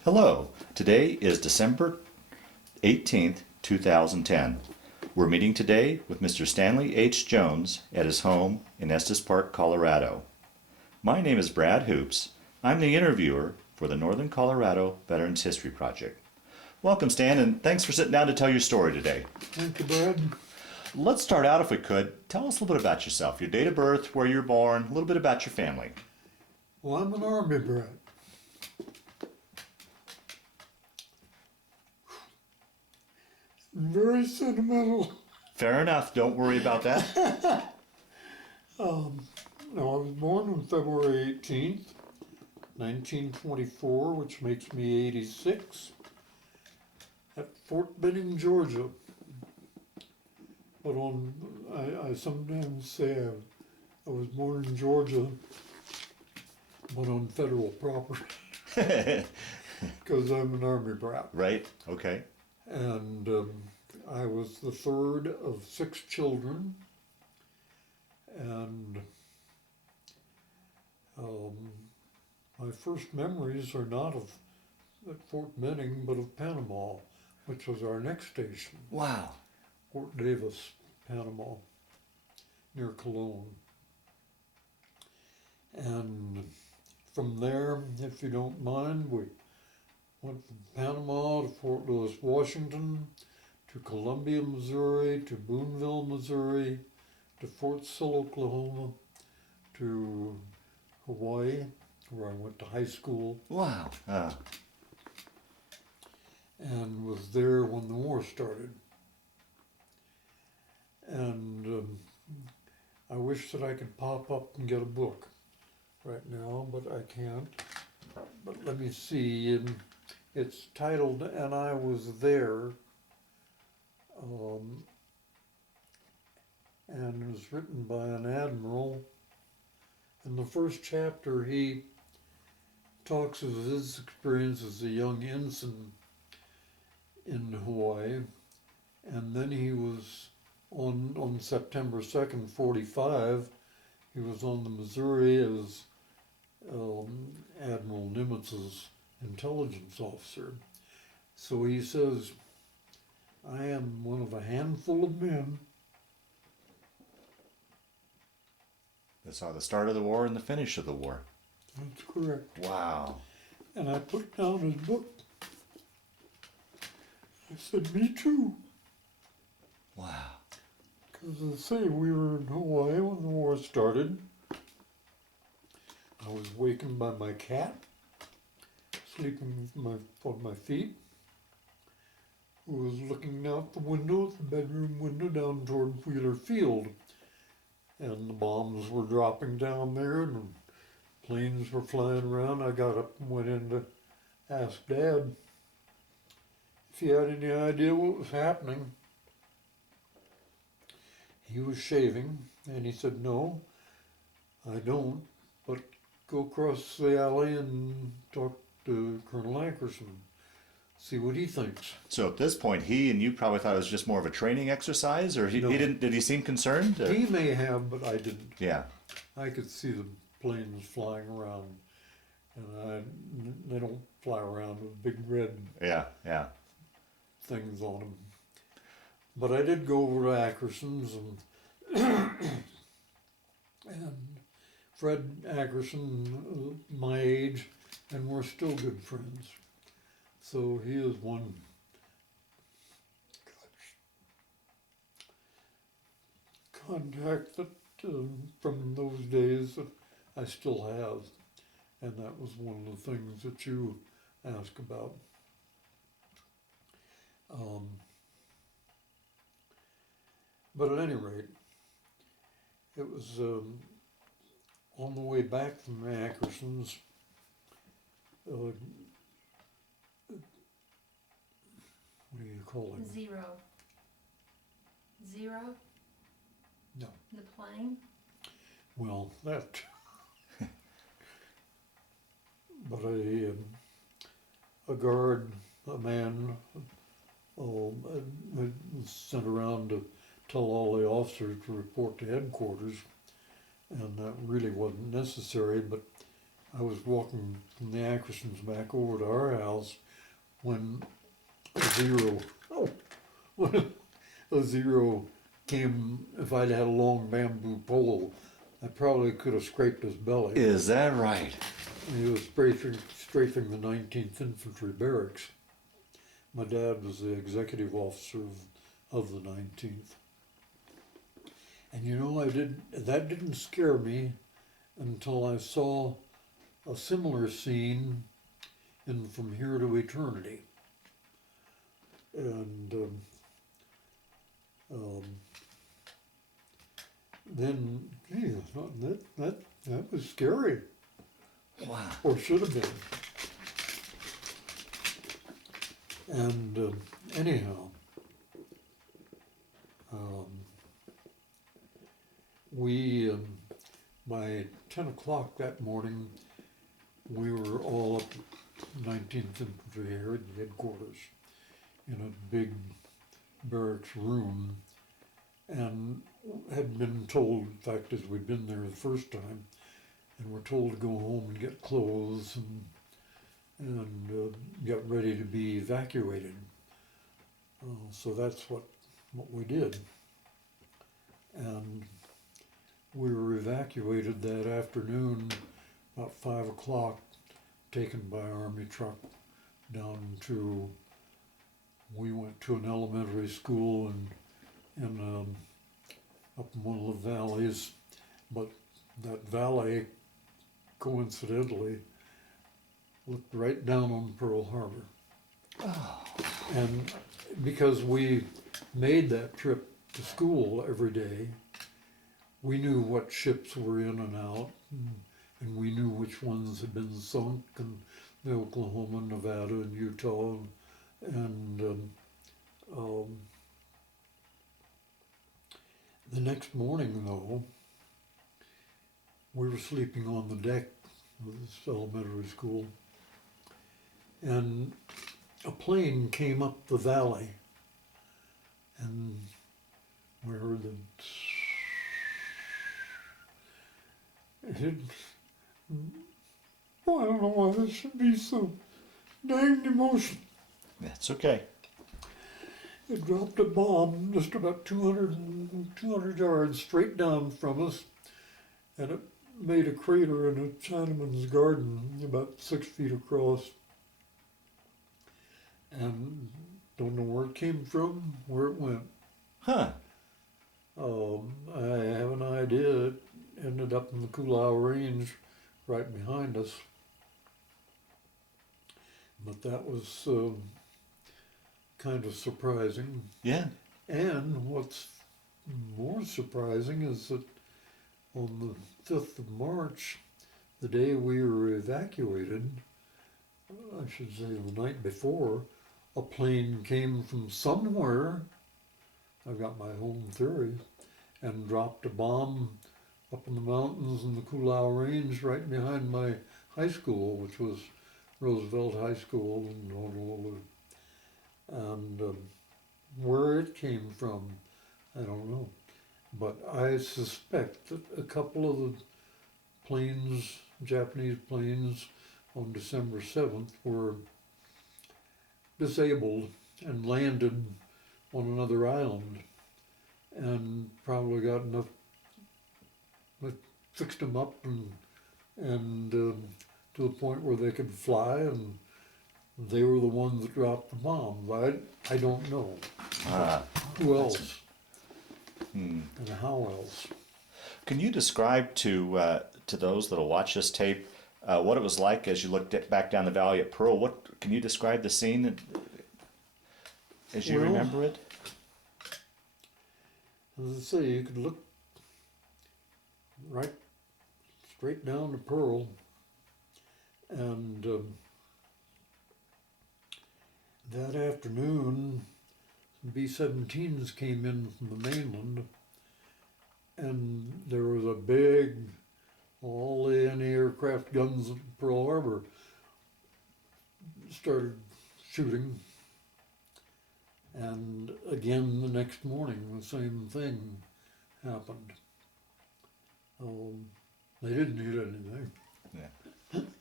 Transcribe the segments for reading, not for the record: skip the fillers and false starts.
Hello, today is December 18th, 2010. We're meeting today with Mr. Stanley H. Jones at his home in Estes Park, Colorado. My name is Brad Hoops. I'm the interviewer for the Northern Colorado Veterans History Project. Welcome, Stan, and thanks for sitting down to tell your story today. Thank you, Brad. Let's start out, if we could. Tell us a little bit about yourself, your date of birth, where you're born, a little bit about your family. Well, I'm an Army brat. Very sentimental. Fair enough, don't worry about that. No, I was born on February 18th, 1924, which makes me 86, at Fort Benning, Georgia. But I sometimes say I was born in Georgia, but on federal property, because I'm an Army brat. Right, okay. And I was the third of 6 children, and my first memories are not of at Fort Benning, but of Panama, which was our next station. Wow. Fort Davis, Panama, near Cologne. And from there, if you don't mind, we went from Panama to Fort Lewis, Washington, to Columbia, Missouri, to Boonville, Missouri, to Fort Sill, Oklahoma, to Hawaii, where I went to high school. Wow. And was there when the war started. And I wish that I could pop up and get a book right now, but I can't. But let me see. It's titled "And I Was There," and it was written by an admiral. In the first chapter, he talks of his experience as a young ensign in Hawaii, and then he was on September 2nd, 45, he was on the Missouri as Admiral Nimitz's intelligence officer. So he says, I am one of a handful of men. That saw the start of the war and the finish of the war. That's correct. Wow. And I put down his book. I said, me too. Wow. Because as I say, we were in Hawaii when the war started. I was wakened by my cat, sleeping on my feet, who was looking out the window, the bedroom window, down toward Wheeler Field. And the bombs were dropping down there and planes were flying around. I got up and went in to ask Dad if he had any idea what was happening. He was shaving, and he said, no, I don't, but go across the alley and talk to Colonel Ackerson, see what he thinks. So at this point, he and you probably thought it was just more of a training exercise, or No. he didn't? Did he seem concerned? Or? He may have, but I didn't. Yeah. I could see the planes flying around, and they don't fly around with big red Yeah. things on them. But I did go over to Ackerson's, and Fred Ackerson, my age, and we're still good friends. So he is one contact that from those days that I still have, and that was one of the things that you asked about. But at any rate, it was on the way back from Ackerson's. What do you call it? Zero. Zero? No. The plane? Well, that. But a guard, a man, was sent around to tell all the officers to report to headquarters, and that really wasn't necessary, but I was walking from the Ackersons back over to our house when a zero, when a zero came. If I'd had a long bamboo pole, I probably could have scraped his belly. Is that right? He was strafing the 19th Infantry Barracks. My dad was the executive officer of the 19th. And you know, that didn't scare me until I saw a similar scene in From Here to Eternity. And then, gee, that was scary. Wow. Or should have been. And anyhow, we, by 10 o'clock that morning, we were all up at 19th Infantry headquarters in a big barracks room, and had been told, in fact, as we'd been there the first time, and were told to go home and get clothes and get ready to be evacuated. So that's what we did. And we were evacuated that afternoon about 5 o'clock, taken by Army truck down to, we went to an elementary school up in one of the valleys, but that valley coincidentally looked right down on Pearl Harbor. Oh. And because we made that trip to school every day, we knew what ships were in and out, and we knew which ones had been sunk in the Oklahoma, Nevada, and Utah. And the next morning, though, we were sleeping on the deck of this elementary school, and a plane came up the valley, and we heard the I don't know why this should be so danged emotional. That's okay. It dropped a bomb just about 200 yards straight down from us, and it made a crater in a Chinaman's garden about 6 feet across. And don't know where it came from, where it went. Huh. I have an idea. It ended up in the Koolau Range right behind us. But that was kind of surprising. Yeah. And what's more surprising is that on the 5th of March, the day we were evacuated, I should say the night before, a plane came from somewhere, I've got my own theory, and dropped a bomb up in the mountains in the Koolau Range right behind my high school, which was Roosevelt High School in Honolulu. And where it came from, I don't know. But I suspect that a couple of the planes, Japanese planes, on December 7th were disabled and landed on another island, and probably got enough, fixed them up and to the point where they could fly, and they were the ones that dropped the bombs. I don't know. Who else? And how else? Can you describe to those that'll watch this tape what it was like as you looked back down the valley at Pearl? What can you describe the scene as you remember it? As I say, you could look right straight down to Pearl, and that afternoon, B-17s came in from the mainland, and there was a big, all the anti-aircraft guns at Pearl Harbor started shooting. And again the next morning, the same thing happened. They didn't hit anything. Yeah.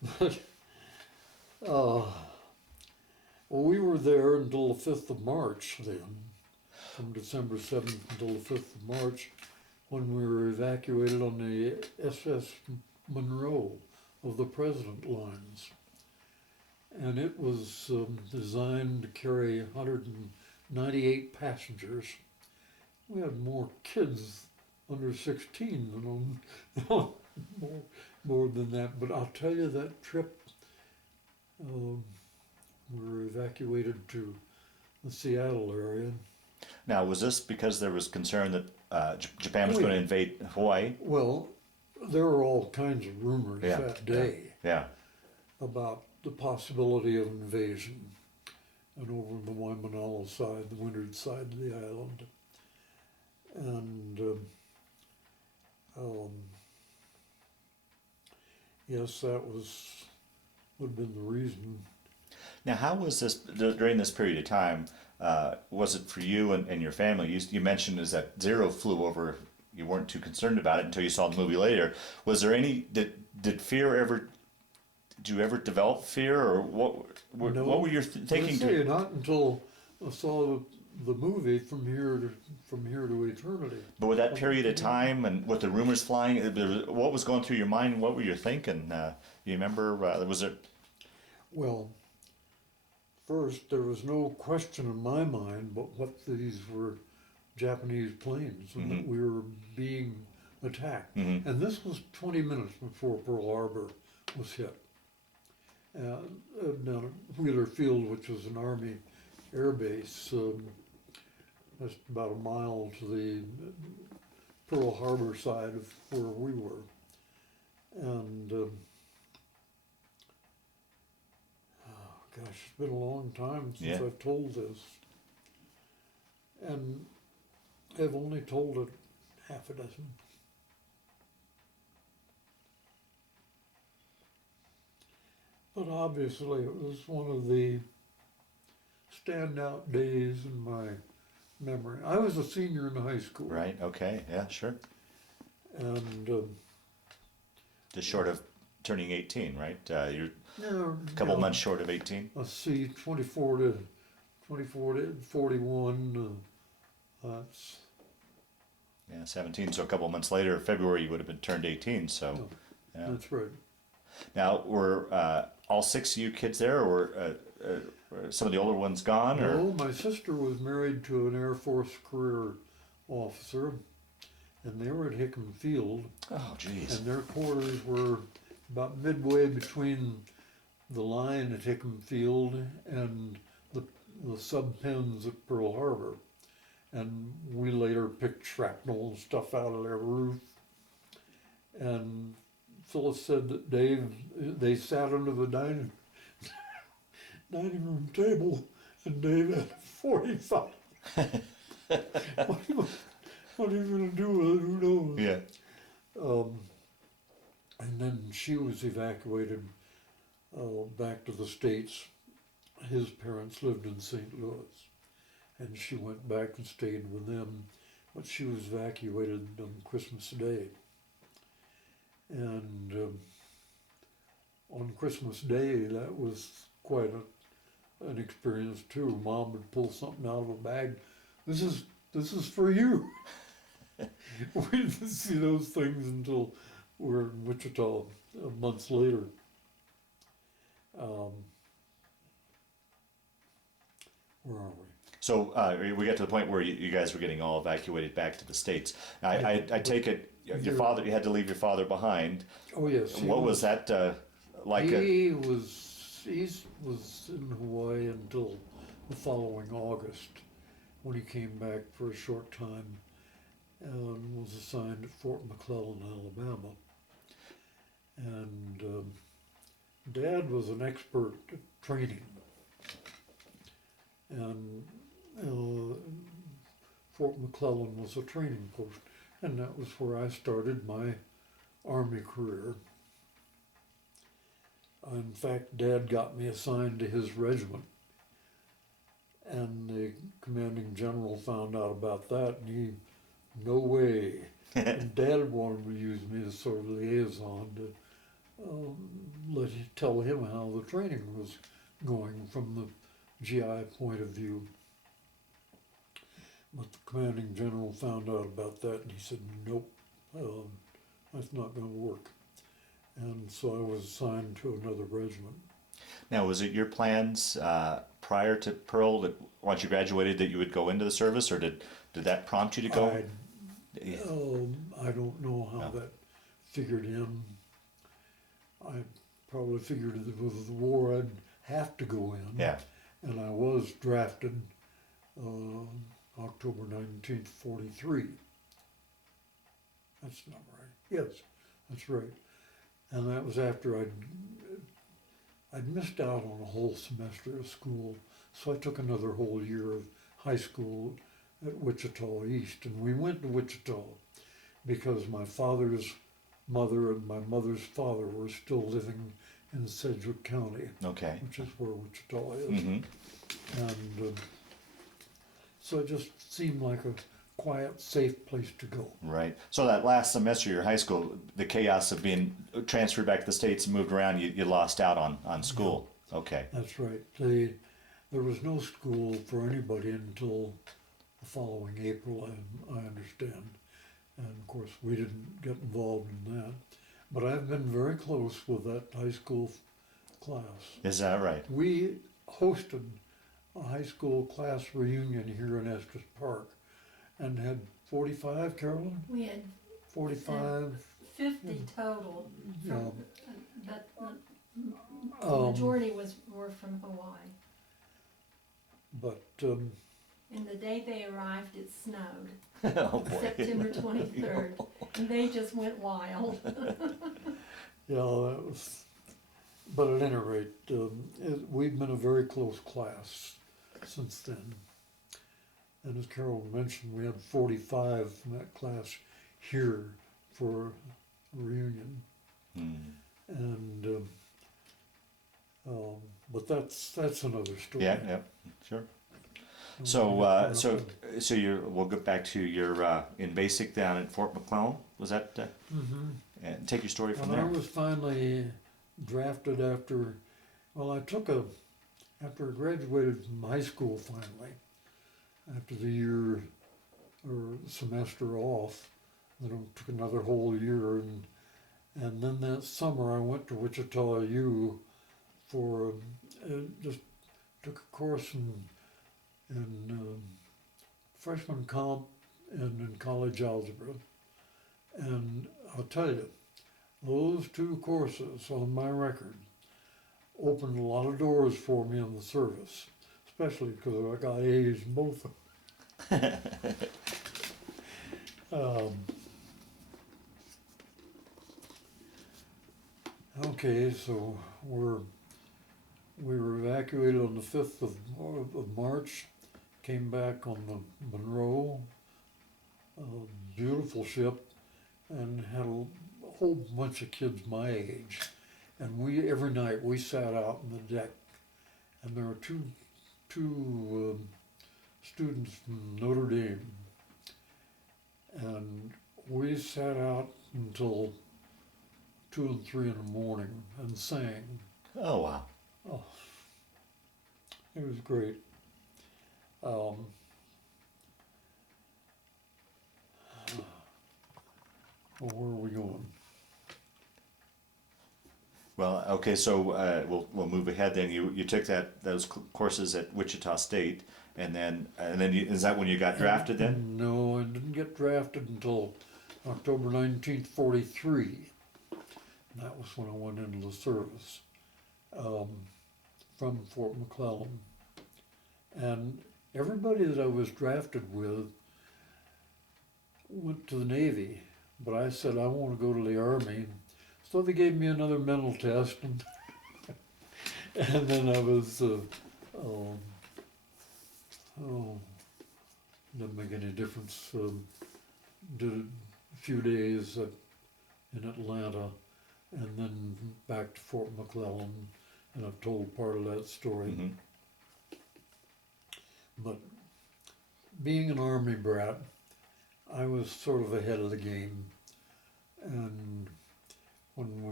But, well, we were there until the 5th of March then, from December 7th until the 5th of March, when we were evacuated on the SS Monroe of the President lines. And it was designed to carry 198 passengers. We had more kids under 16 than on more than that. But I'll tell you, that trip, we were evacuated to the Seattle area. Now, was this because there was concern that Japan was going to invade Hawaii? Well, there were all kinds of rumors that day about the possibility of invasion. And over on the Waimanalo side, the windward side of the island. And yes, that would have been the reason. Now, how was this during this period of time? Was it for you and your family? You mentioned is that Zero flew over. You weren't too concerned about it until you saw the movie later. Was there any? Did fear ever? Did you ever develop fear, or what? No, what were you thinking? Not until I saw the movie From Here to Eternity. But with that period of time and with the rumors flying, what was going through your mind? What were you thinking? You remember? Was it? Well, first there was no question in my mind but what these were Japanese planes and that we were being attacked. And this was 20 minutes before Pearl Harbor was hit. Down at Wheeler Field, which was an Army air base, just about a mile to the Pearl Harbor side of where we were. And gosh, it's been a long time since I've told this. And I've only told it half a dozen. But obviously it was one of the standout days in my memory. I was a senior in high school. Right, okay, yeah, sure. And just short of turning 18, right? You're a couple months short of 18? Let's see, 24 to 41, that's... Yeah, 17, so a couple months later, February, you would have been turned 18, so... Yeah. That's right. Now, were all 6 of you kids there, or were some of the older ones gone? No, my sister was married to an Air Force career officer, and they were at Hickam Field. Oh, geez. And their quarters were about midway between the line at Hickam Field and the sub-pens at Pearl Harbor. And we later picked shrapnel and stuff out of their roof. And Phyllis said that they sat under the dining room table, and Dave had a 45. What are you going to do with it? Who knows? Yeah. And then she was evacuated back to the States. His parents lived in St. Louis, and she went back and stayed with them, but she was evacuated on Christmas Day. And on Christmas Day, that was quite an experience too. Mom would pull something out of a bag. This is for you. We didn't see those things until we were in Wichita months later. Where are we? So we got to the point where you guys were getting all evacuated back to the States. I take it your father, you had to leave your father behind. Oh yes. What was that like? He was in Hawaii until the following August, when he came back for a short time and was assigned at Fort McClellan, Alabama. And Dad was an expert at training. And Fort McClellan was a training post, and that was where I started my Army career. In fact, Dad got me assigned to his regiment, and the commanding general found out about that, and no way. And Dad wanted to use me as sort of liaison to tell him how the training was going from the GI point of view. But the commanding general found out about that and he said, nope, that's not going to work. And so I was assigned to another regiment. Now, was it your plans prior to Pearl that once you graduated that you would go into the service, or did that prompt you to go? I don't know how that figured in. I probably figured that with the war I'd have to go in. Yeah. And I was drafted October 19th, 43. That's not right. Yes, that's right. And that was after I'd missed out on a whole semester of school, so I took another whole year of high school at Wichita East. And we went to Wichita because my father's mother and my mother's father were still living in Sedgwick County, Okay. which is where Wichita is. Mm-hmm. And so it just seemed like a quiet, safe place to go. Right. So that last semester of your high school, the chaos of being transferred back to the States and moved around, you lost out on school. Yeah. Okay. That's right. There was no school for anybody until the following April, I understand. And of course, we didn't get involved in that. But I've been very close with that high school class. Is that right? We hosted a high school class reunion here in Estes Park and had 45, Carolyn? We had 45. 50 total, Yeah. but the majority were from Hawaii. But And the day they arrived, it snowed, Oh boy. September 23rd, and they just went wild. yeah, that was. But at any rate, we've been a very close class since then. And as Carol mentioned, we had 45 from that class here for a reunion. And but that's another story. Yeah. Yeah. Sure. So we'll get back to your in basic down at Fort McClellan. Was that? And take your story from When there. I was finally drafted after I graduated from high school finally, after the year or semester off, then I took another whole year, and then that summer I went to Wichita U for just took a course in freshman comp and in college algebra. And I'll tell you, those two courses on my record opened a lot of doors for me in the service, especially because I got A's in both of them. Okay, so we were evacuated on the 5th of March, came back on the Monroe, beautiful ship, and had a whole bunch of kids my age. And every night we sat out on the deck, and there were two students from Notre Dame, and we sat out until 2 and 3 in the morning and sang. Oh wow. Oh, it was great. Well, where are we going? Well, okay, so we'll move ahead then. You took those courses at Wichita State, and then is that when you got drafted then? No, I didn't get drafted until October 19th, 43. That was when I went into the service from Fort McClellan. And everybody that I was drafted with went to the Navy, but I said I want to go to the Army. So they gave me another mental test, and, and then I was, didn't make any difference. Did a few days in Atlanta, and then back to Fort McClellan, and I've told part of that story. Mm-hmm. But being an Army brat, I was sort of ahead of the game, and when we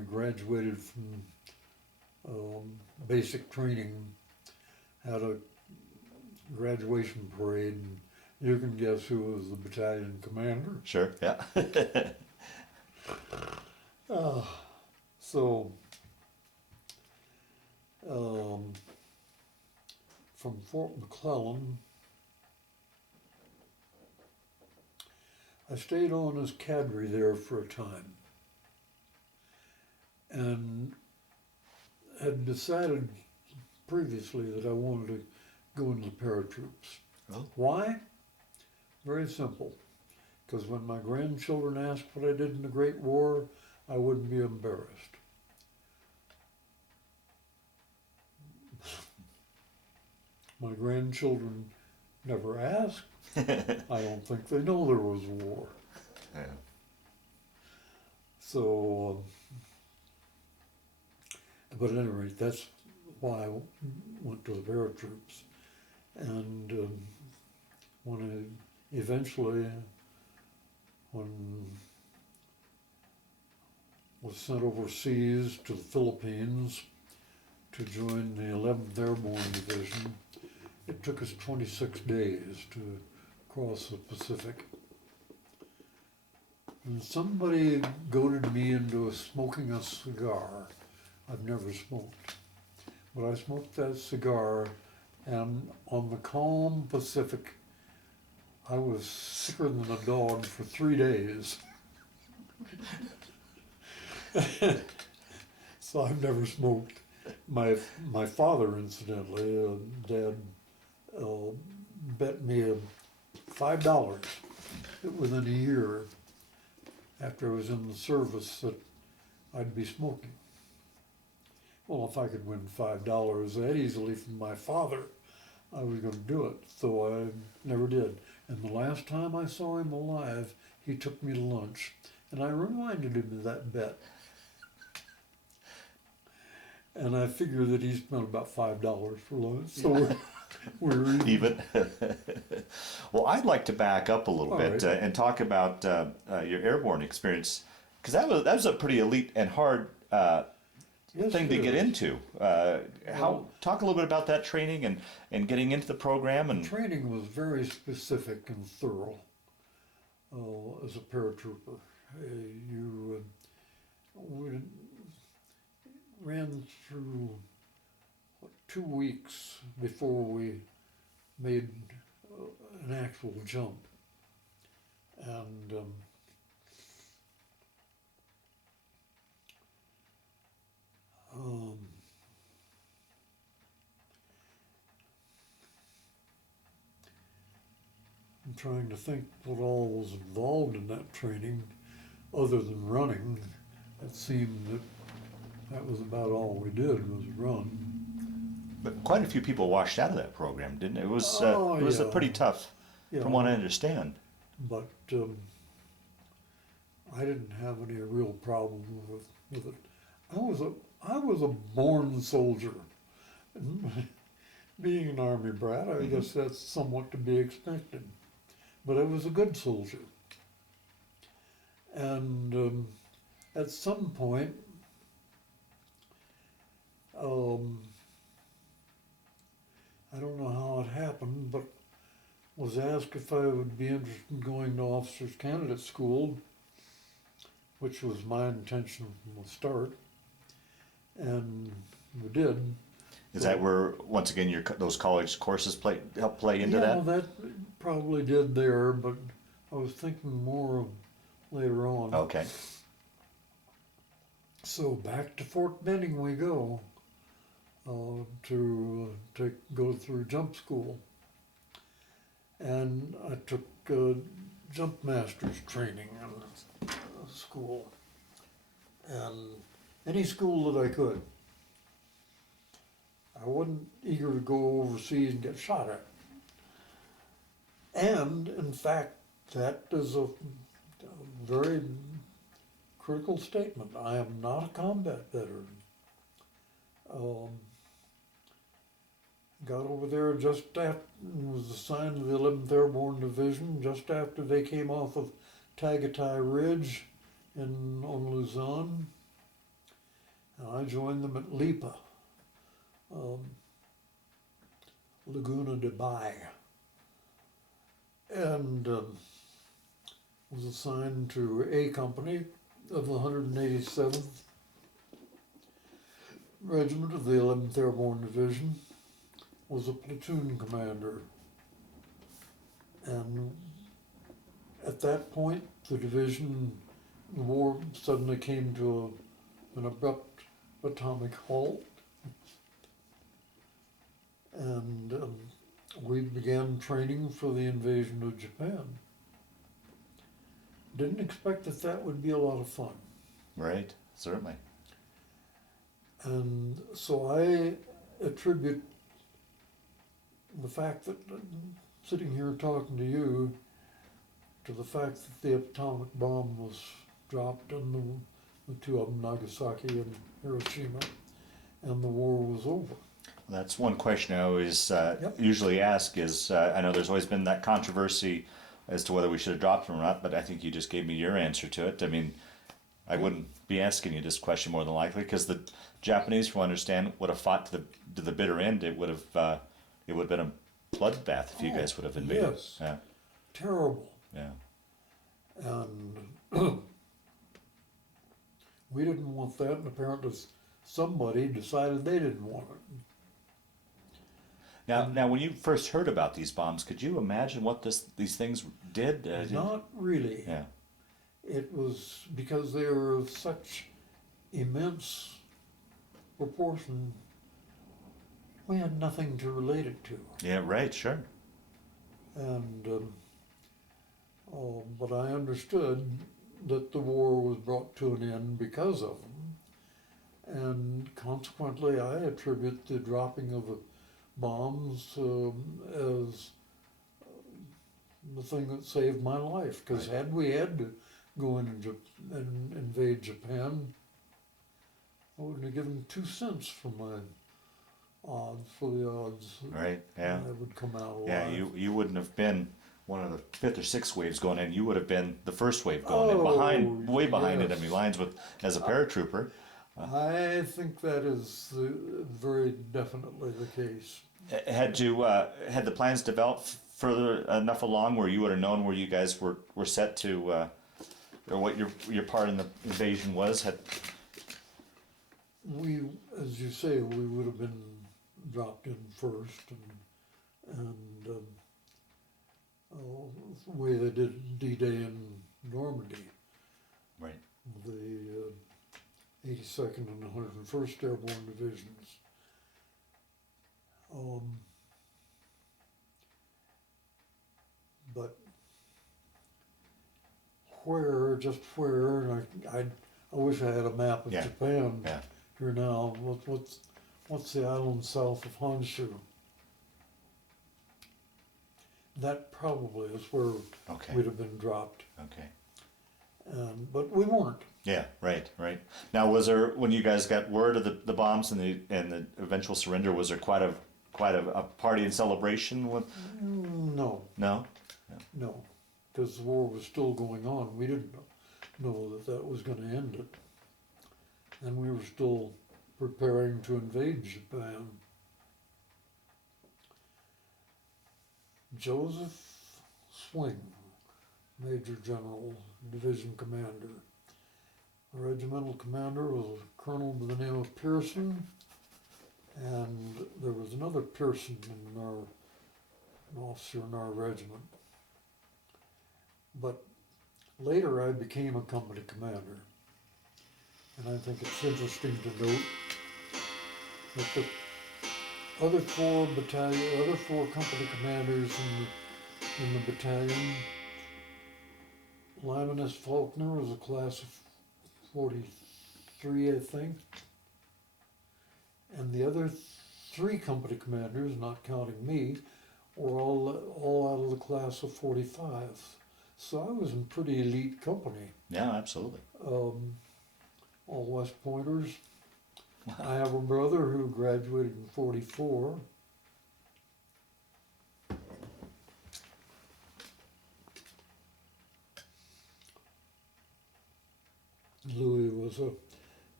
graduated from basic training, had a graduation parade, and you can guess who was the battalion commander. Sure, yeah. So, from Fort McClellan, I stayed on as cadre there for a time, and had decided previously that I wanted to go into the paratroops. Oh. Why? Very simple. Because when my grandchildren asked what I did in the Great War, I wouldn't be embarrassed. My grandchildren never asked. I don't think they know there was a war. Yeah. So, but at any rate, that's why I went to the paratroops. And when I eventually, when was sent overseas to the Philippines to join the 11th Airborne Division, it took us 26 days to cross the Pacific. And somebody goaded me into smoking a cigar. I've never smoked. But I smoked that cigar, and on the calm Pacific, I was sicker than a dog for 3 days. So I've never smoked. My father, incidentally, Dad, bet me $5 that within a year after I was in the service that I'd be smoking. Well, if I could win $5 that easily from my father, I was going to do it. So I never did. And the last time I saw him alive, he took me to lunch, and I reminded him of that bet. And I figure that he spent about $5 for lunch, so we're Even. Well, I'd like to back up a little All bit right. and talk about your airborne experience, because that was a pretty elite and hard Yes, thing to it get is. into. Talk a little bit about that training and getting into the program and. Training was very specific and thorough as a paratrooper. We ran through 2 weeks before we made an actual jump. And I'm trying to think what all was involved in that training other than running. It seemed that was about all we did was run. But quite a few people washed out of that program, didn't it? It was Oh, a yeah. pretty tough, Yeah, from what I understand. but I didn't have any real problem with it. I was a born soldier. And being an army brat, I guess that's somewhat to be expected. But I was a good soldier. And at some point, I don't know how it happened, but was asked if I would be interested in going to officers candidate school, which was my intention from the start, and we did. Is that where, once again, those college courses help play into that? Yeah, that probably did there, but I was thinking more of later on. Okay. So back to Fort Benning we go to go through jump school. And I took jump master's training in school, and any school that I could. I wasn't eager to go overseas and get shot at. And in fact, that is a very critical statement. I am not a combat veteran. Got over there just after, was assigned to the 11th Airborne Division just after they came off of Tagatai Ridge on Luzon. And I joined them at Lipa, Laguna de Bay, and was assigned to A Company of the 187th Regiment of the 11th Airborne Division, was a platoon commander. And at that point, the war suddenly came to an abrupt atomic halt. And we began training for the invasion of Japan. Didn't expect that would be a lot of fun. Right, certainly. And so I attribute the fact that sitting here talking to you to the fact that the atomic bomb was dropped on the two of them, Nagasaki and Hiroshima, and the war was over. That's one question I always Yep. usually ask is, I know there's always been that controversy as to whether we should have dropped them or not, but I think you just gave me your answer to it. I mean, I wouldn't be asking you this question more than likely, because the Japanese, from what I understand, would have fought to the bitter end. It would have been a bloodbath if you guys would have invaded. Yes. Yeah. Terrible. Yeah. And we didn't want that, and apparently somebody decided they didn't want it. Now, when you first heard about these bombs, could you imagine what these things did? Not really. Yeah. It was because they were of such immense proportion, we had nothing to relate it to. Yeah. Right. Sure. And but I understood that the war was brought to an end because of them, and consequently I attribute the dropping of the bombs as the thing that saved my life, because Right. had we had to go in and invade Japan, I wouldn't have given 2 cents for the odds Right. Yeah. that I would come out alive. Yeah. You wouldn't have been one of the 5th or 6th waves going in. You would have been the first wave going in, way behind yes. enemy lines as a paratrooper. I think that is very definitely the case. Had the plans developed further enough along where you would have known where you guys were set to, or what your part in the invasion was? We, as you say, we would have been dropped in first, and the way they did D-Day in Normandy, Right. the 82nd and 101st Airborne Divisions. But just where, and I wish I had a map of Yeah. Japan Yeah. here now. What's the island south of Honshu? That probably is where Okay. we'd have been dropped, Okay. but we weren't. Yeah. Right. Right. Now, was there, when you guys got word of the bombs and the eventual surrender, was there quite a party and celebration with? No, No. no, because the war was still going on. We didn't know that was going to end it, and we were still preparing to invade Japan. Joseph Swing, Major General, Division Commander. The regimental commander was a colonel by the name of Pearson, and there was another Pearson an officer in our regiment. But later I became a company commander, and I think it's interesting to note that the other 4 company commanders in the battalion, Lyman S. Faulkner was a class of 43, I think, and the other 3 company commanders, not counting me, were all out of the class of 45. So I was in pretty elite company. Yeah. Absolutely. All West Pointers. I have a brother who graduated in 44. Louis was a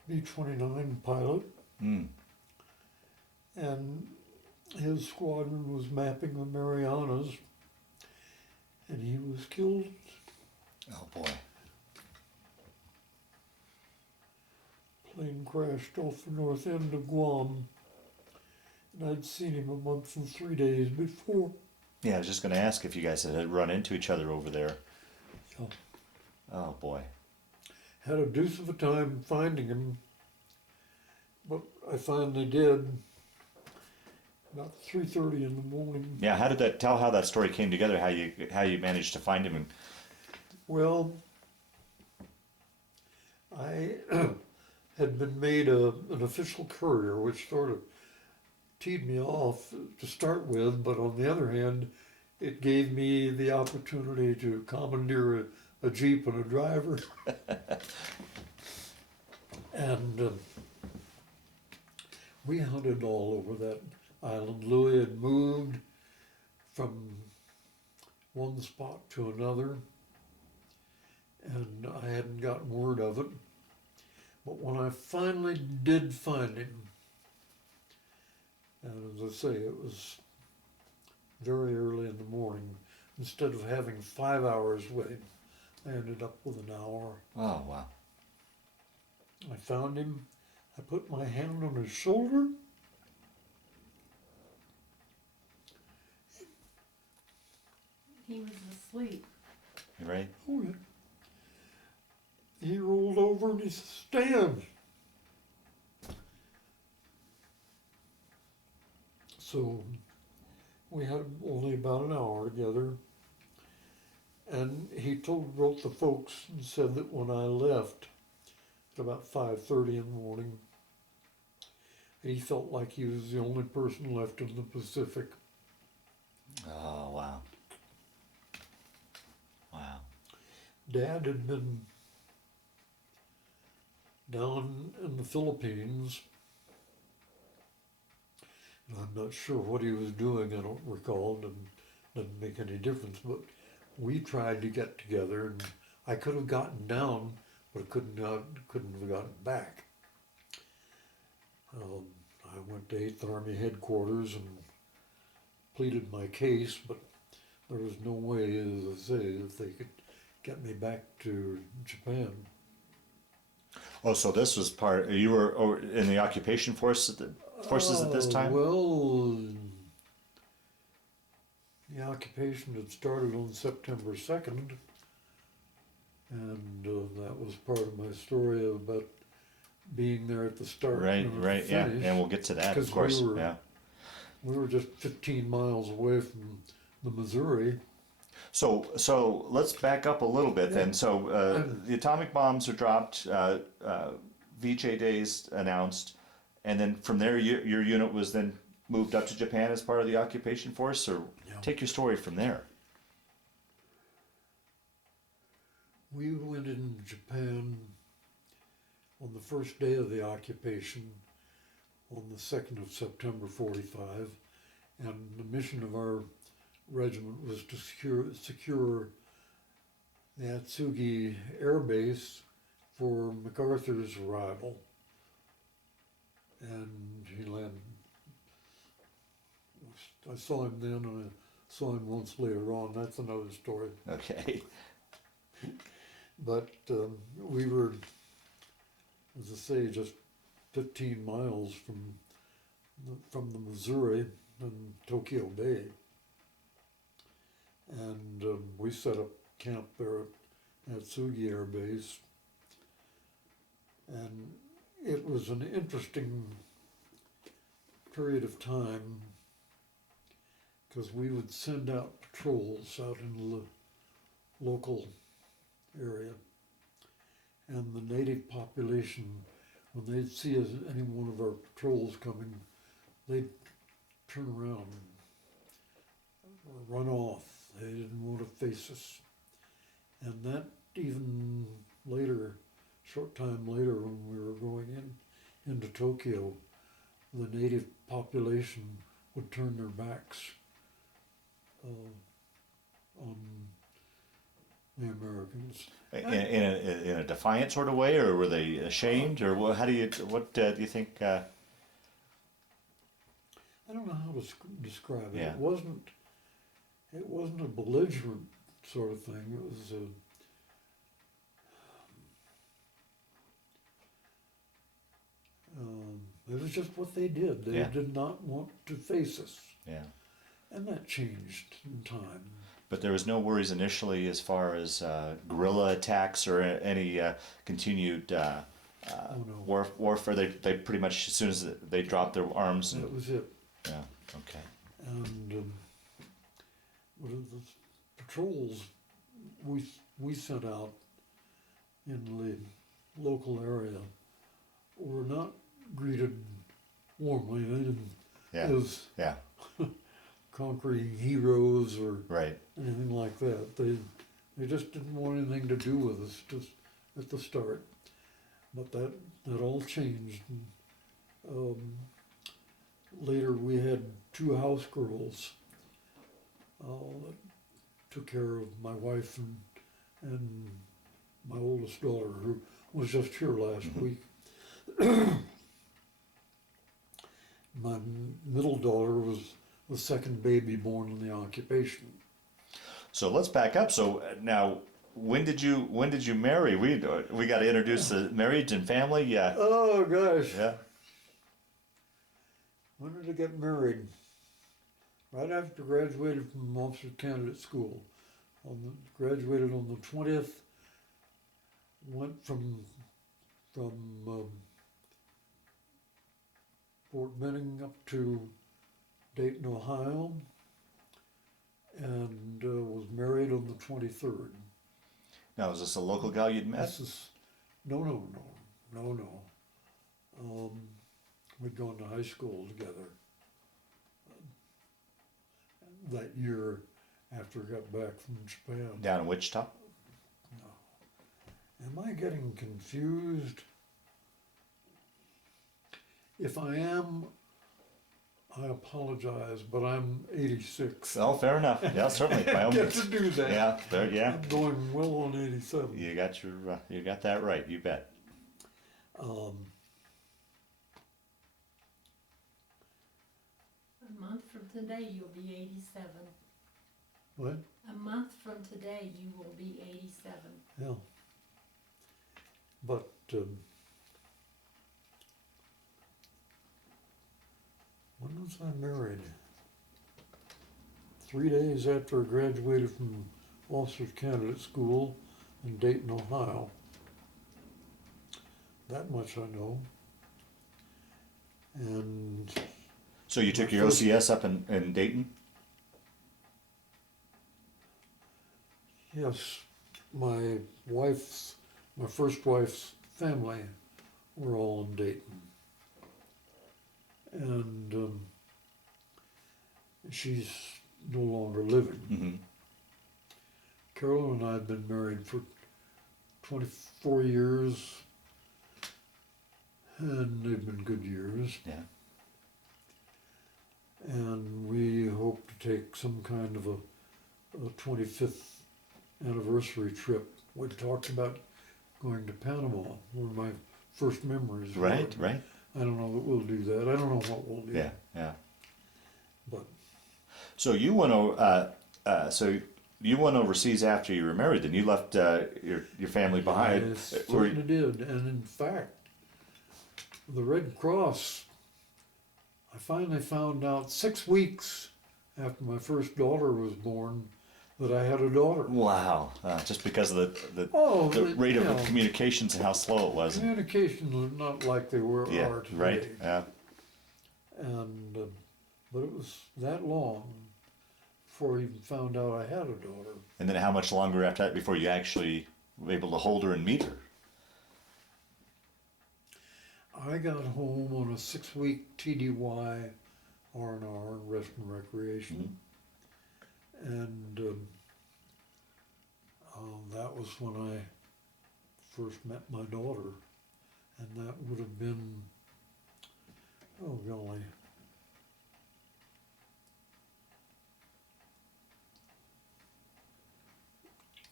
B-29 pilot, Mm. and his squadron was mapping the Marianas, and he was killed. Oh boy. Plane crashed off the north end of Guam, and I'd seen him a month and 3 days before. Yeah, I was just going to ask if you guys had run into each other over there. Yeah. Oh boy. Had a deuce of a time finding him, but I finally did. About 3:30 in the morning. Yeah, how did that? Tell how that story came together. How you managed to find him. And Well, I had been made an official courier, which sort of teed me off to start with, but on the other hand, it gave me the opportunity to commandeer a Jeep and a driver. And we hunted all over that island. Louis had moved from one spot to another, and I hadn't gotten word of it. But when I finally did find him, and as I say, it was very early in the morning, instead of having 5 hours with him, I ended up with an hour. oh wow. I found him, I put my hand on his shoulder, He was asleep. You ready? oh yeah. He rolled over and he said, "Stand." So we had only about an hour together, and he wrote the folks and said that when I left at about 5:30 in the morning, he felt like he was the only person left in the Pacific. Oh wow. Wow. Dad had been down in the Philippines, and I'm not sure what he was doing, I don't recall, and it doesn't make any difference, but we tried to get together, and I could have gotten down, but I couldn't have gotten back. I went to 8th Army headquarters and pleaded my case, but there was no way, as I say, that they could get me back to Japan. Oh, so this was part. You were in the occupation forces at this time. Well, the occupation had started on September 2nd, and that was part of my story about being there at the start. Right, and right, the yeah, finish, and we'll get to that, of 'cause course. Yeah. we were just 15 miles away from the Missouri. So let's back up a little bit then. So the atomic bombs are dropped. VJ days announced, and then from there, your unit was then moved up to Japan as part of the occupation force. Or Yeah. take your story from there. We went into Japan on the first day of the occupation, on the 2nd of September 45, and the mission of our regiment was to secure the Atsugi Air Base for MacArthur's arrival. And he landed. I saw him then, and I saw him once later on. That's another story. Okay. But we were, as I say, just 15 miles from the Missouri and Tokyo Bay. And we set up camp there at Atsugi Air Base. And it was an interesting period of time, because we would send out patrols out in the local area, and the native population, when they'd see us, any one of our patrols coming, they'd turn around or run off. They didn't want to face us. And that even later, short time later, when we were going into Tokyo, the native population would turn their backs on the Americans. In a defiant sort of way, or were they ashamed, or what do you think? I don't know how to describe it. Yeah. It wasn't a belligerent sort of thing. It was it was just what they did. They Yeah. did not want to face us, Yeah. and that changed in time. But there was no worries initially as far as guerrilla attacks or any continued Oh no, warfare. They pretty much, as soon as they dropped their arms. that was it. Yeah. Okay. And what are the patrols we sent out in the local area were not greeted warmly. They didn't Yeah. as Yeah. conquering heroes or Right. anything like that. They just didn't want anything to do with us just at the start. But that all changed. And, later we had 2 house girls that took care of my wife and my oldest daughter, who was just here last week. My middle daughter was the second baby born in the occupation. So let's back up. So now, when did you marry? We got to introduce the marriage and family. Yeah. Oh gosh, Yeah. when did I get married? Right after graduated from officer candidate school. Graduated on the 20th. Went from Fort Benning up to Dayton, Ohio, and was married on the 23rd. Now, is this a local gal you'd met? This is no. We'd gone to high school together that year after I got back from Japan. Down in Wichita? Am I getting confused? If I am, I apologize, but I'm 86. Oh, fair enough. Yeah, certainly. By all I get means. to do that. Yeah, there, yeah. I'm going well on 87. You got that right. You bet. Um, A month from today, you'll be 87. what? A month from today, you will be 87. Yeah. But when was I married? 3 days after I graduated from officer's candidate school in Dayton, Ohio. That much I know. And So you took your First- OCS up in Dayton? yes, my first wife's family were all in Dayton. And she's no longer living. Mm-hmm. Carolyn and I have been married for 24 years, and they've been good years. Yeah. And we hope to take some kind of a 25th anniversary trip. We talked about going to Panama, one of my first memories. Right, were. right. I don't know that we'll do that. I don't know what we'll do. Yeah, yeah. But So you went overseas after you were married. Then you left your family behind. I certainly did. And in fact, the Red Cross, I finally found out 6 weeks after my first daughter was born that I had a daughter. Wow, just because of the rate you of know, communications and how slow it was. communications are not like they were Yeah, are today. right. Yeah. And but it was that long before I even found out I had a daughter. And then how much longer after that before you actually were able to hold her and meet her? I got home on a 6-week TDY R&R, rest and recreation. And that was when I first met my daughter. And that would have been, oh golly,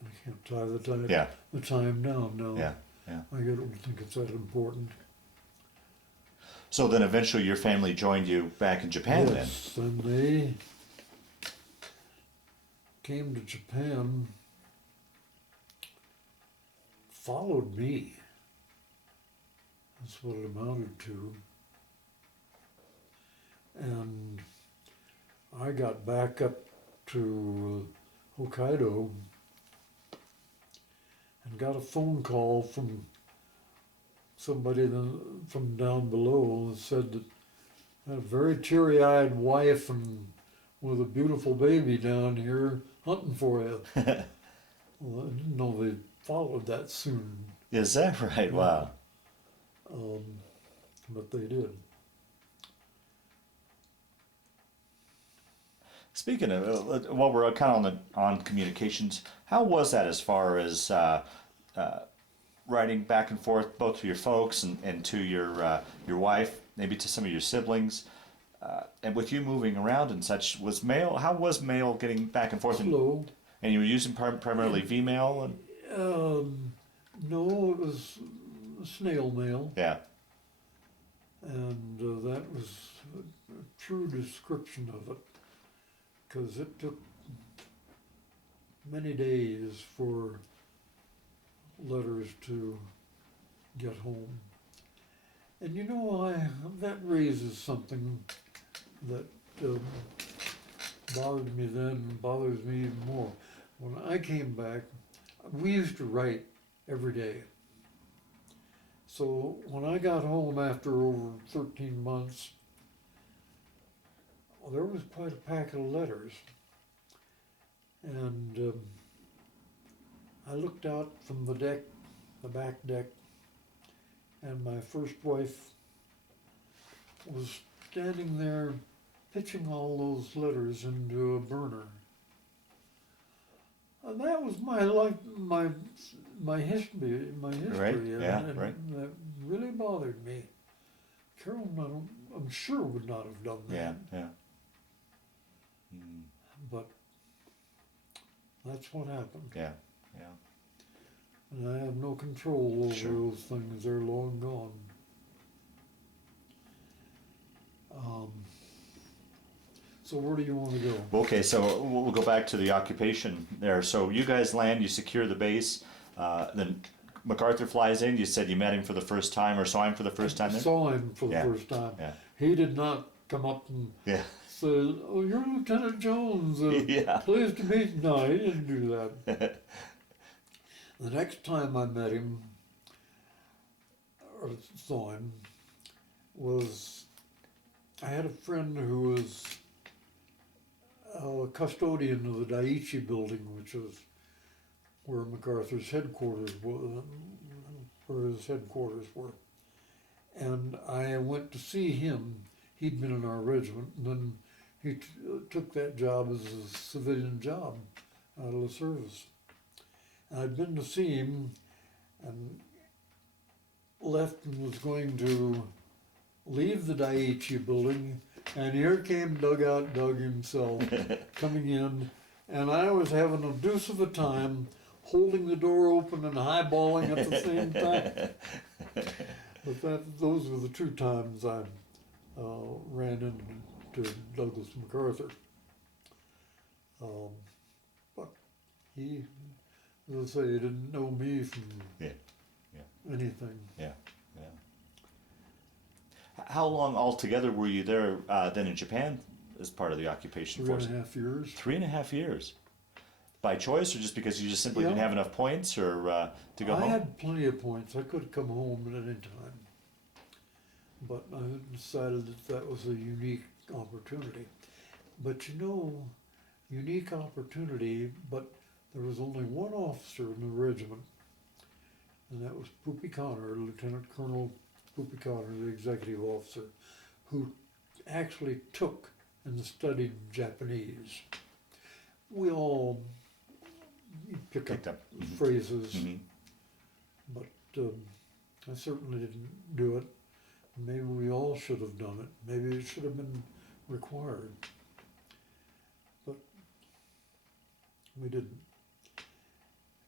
I can't tie the time down now. Yeah, yeah. I don't think it's that important. So then eventually your family joined you back in Japan Yes, and they came to Japan, followed me. That's what it amounted to. And I got back up to Hokkaido and got a phone call from somebody from down below that said that I had a very teary-eyed wife and with a beautiful baby down here hunting for you. then? Well, I didn't know they followed that soon, Is that right? Wow. but they did. Speaking of, while we're kind of on communications, how was that as far as writing back and forth, both to your folks and to your wife, maybe to some of your siblings, and with you moving around and such? How was mail getting back and forth? Slow. And you were using primarily V-mail? No, it was snail mail, Yeah. and that was a true description of it, because it took many days for letters to get home. And you know, that raises something that bothered me then and bothers me even more. When I came back, we used to write every day. So when I got home after over 13 months, well, there was quite a packet of letters. And I looked out from the deck, the back deck, and my first wife was standing there pitching all those letters into a burner. And that was my life, my history, Right, and, yeah, and right. that really bothered me. Carol, I'm sure would not have done that. Yeah, yeah. Mm, But that's what happened. yeah, yeah. And I have no control over Sure. those things. They're long gone. So where do you want to go? Okay, so we'll go back to the occupation there. So you guys land, you secure the base, then MacArthur flies in. You said you met him for the first time, or saw him for the first time I there? saw him for the Yeah. first time. Yeah. He did not come up and Yeah. say, "Oh, you're Lieutenant Jones. Yeah. Pleased to meet you." No, he didn't do that. The next time I met him, or saw him, was I had a friend who was a custodian of the Daiichi building, which was where MacArthur's headquarters was, where his headquarters were. And I went to see him. He'd been in our regiment, and then he took that job as a civilian job out of the service. And I'd been to see him and left and was going to leave the Daiichi building, and here came Dugout Doug himself coming in, and I was having a deuce of a time holding the door open and highballing at the same time. But those were the two times I ran into Douglas MacArthur. But he, as I say, he didn't know me from Yeah. anything. Yeah. Yeah. How long altogether were you there then in Japan as part of the occupation force? 3.5 years. 3.5 years. By choice, or just because you just simply didn't Yeah. have enough points, or to go I home? had plenty of points. I could have come home at any time. But I decided that was a unique opportunity. But you know, unique opportunity, but there was only one officer in the regiment, and that was Poopy Connor, Lieutenant Colonel Poopy Connor, the executive officer, who actually took and studied Japanese. We all pick Picked up up. Mhm. phrases, Mhm. but I certainly didn't do it. Maybe we all should have done it. Maybe it should have been required. But we didn't.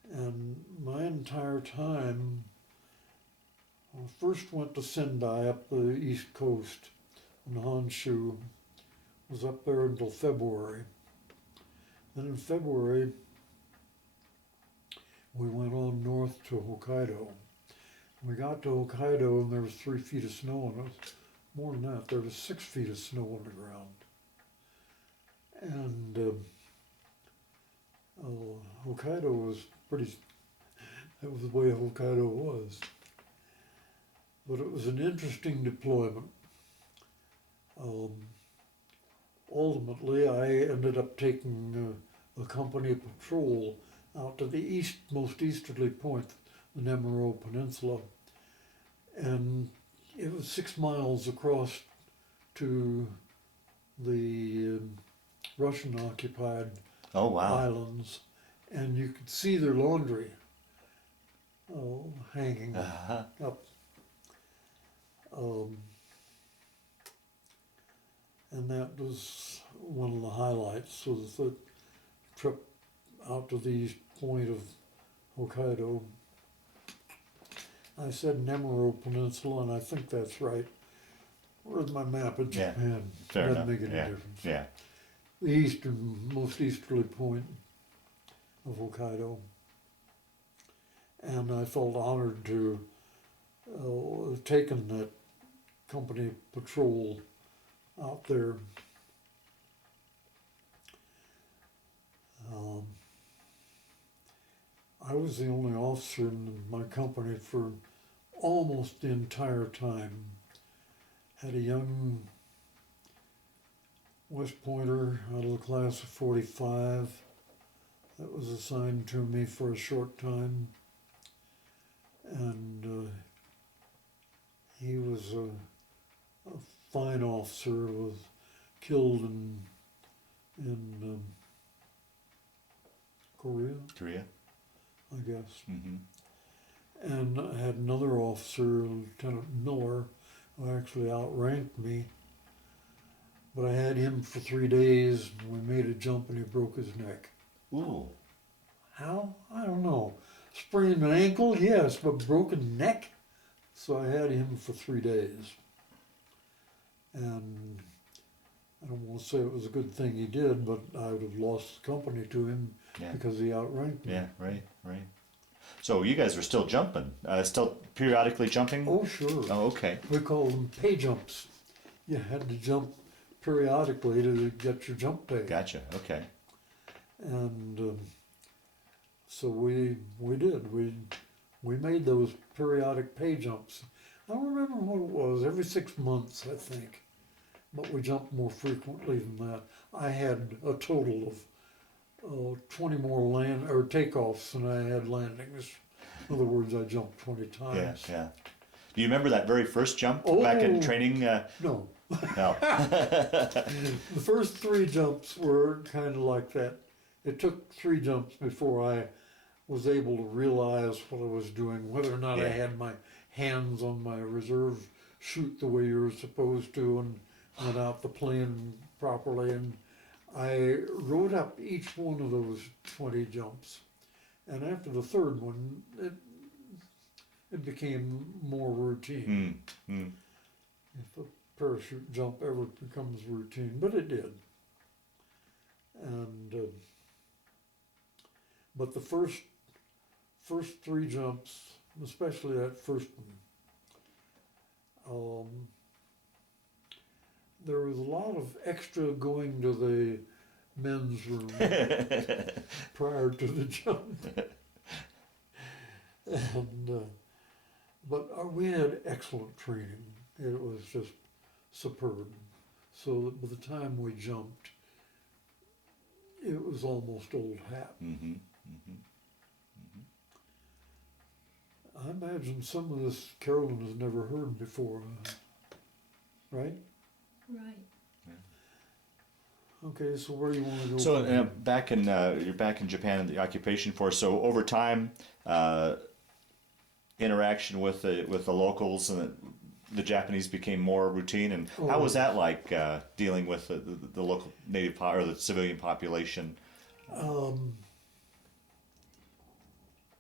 And my entire time, I first went to Sendai up the east coast, and Honshu, was up there until February. Then in February, we went on north to Hokkaido. We got to Hokkaido and there was 3 feet of snow on it. More than that, there was 6 feet of snow on the ground. And Hokkaido was pretty, that was the way Hokkaido was. But it was an interesting deployment. Ultimately, I ended up taking a company patrol out to the most easterly point, the Nemuro Peninsula. And it was 6 miles across to the Russian-occupied Oh, wow. islands, and you could see their laundry hanging Uh-huh. up. And that was one of the highlights, was the trip out to the east point of Hokkaido. I said Nemuro Peninsula, and I think that's right. Where's my map of Yeah, Japan? fair Doesn't enough. make any Yeah, difference. yeah. The most easterly point of Hokkaido. And I felt honored to have taken that company patrol out there. I was the only officer in my company for almost the entire time. Had a young West Pointer out of the class of 45 that was assigned to me for a short time. And he was a fine officer, was killed in Korea, Korea? I guess. Mm-hmm. And I had another officer, Lieutenant Miller, who actually outranked me. But I had him for 3 days, and we made a jump and he broke his neck. Ooh. How? I don't know. Sprained an ankle, yes, but broken neck? So I had him for 3 days. And I don't want to say it was a good thing he did, but I would have lost the company to him Yeah. because he outranked me. Yeah, right. So you guys were still jumping, still periodically jumping? Oh, sure. Oh, okay. We called them pay jumps. You had to jump periodically to get your jump pay. Gotcha, okay. And so we did. We made those periodic pay jumps. I don't remember what it was, every 6 months, I think. But we jumped more frequently than that. I had a total of 20 more takeoffs than I had landings. In other words, I jumped 20 times. Yeah. Do you remember that very first jump Oh. back in training? No. No. The first 3 jumps were kind of like that. It took 3 jumps before I was able to realize what I was doing, whether or not I Yeah. had my hands on my reserve chute the way you're supposed to and went out the plane properly. And I wrote up each one of those 20 jumps. And after the 3rd one, it became more routine. If a parachute jump ever becomes routine, but it did. And but the first 3 jumps, especially that first one, there was a lot of extra going to the men's room prior to the jump. And but we had excellent training. It was just superb. So that by the time we jumped, it was almost old hat. I imagine some of this Carolyn has never heard before, right? Right. Okay, so where do you want to go? So from here? back in you're back in Japan in the occupation force. So over time, interaction with the locals and the Japanese became more routine. And how was that like dealing with the local native or the civilian population?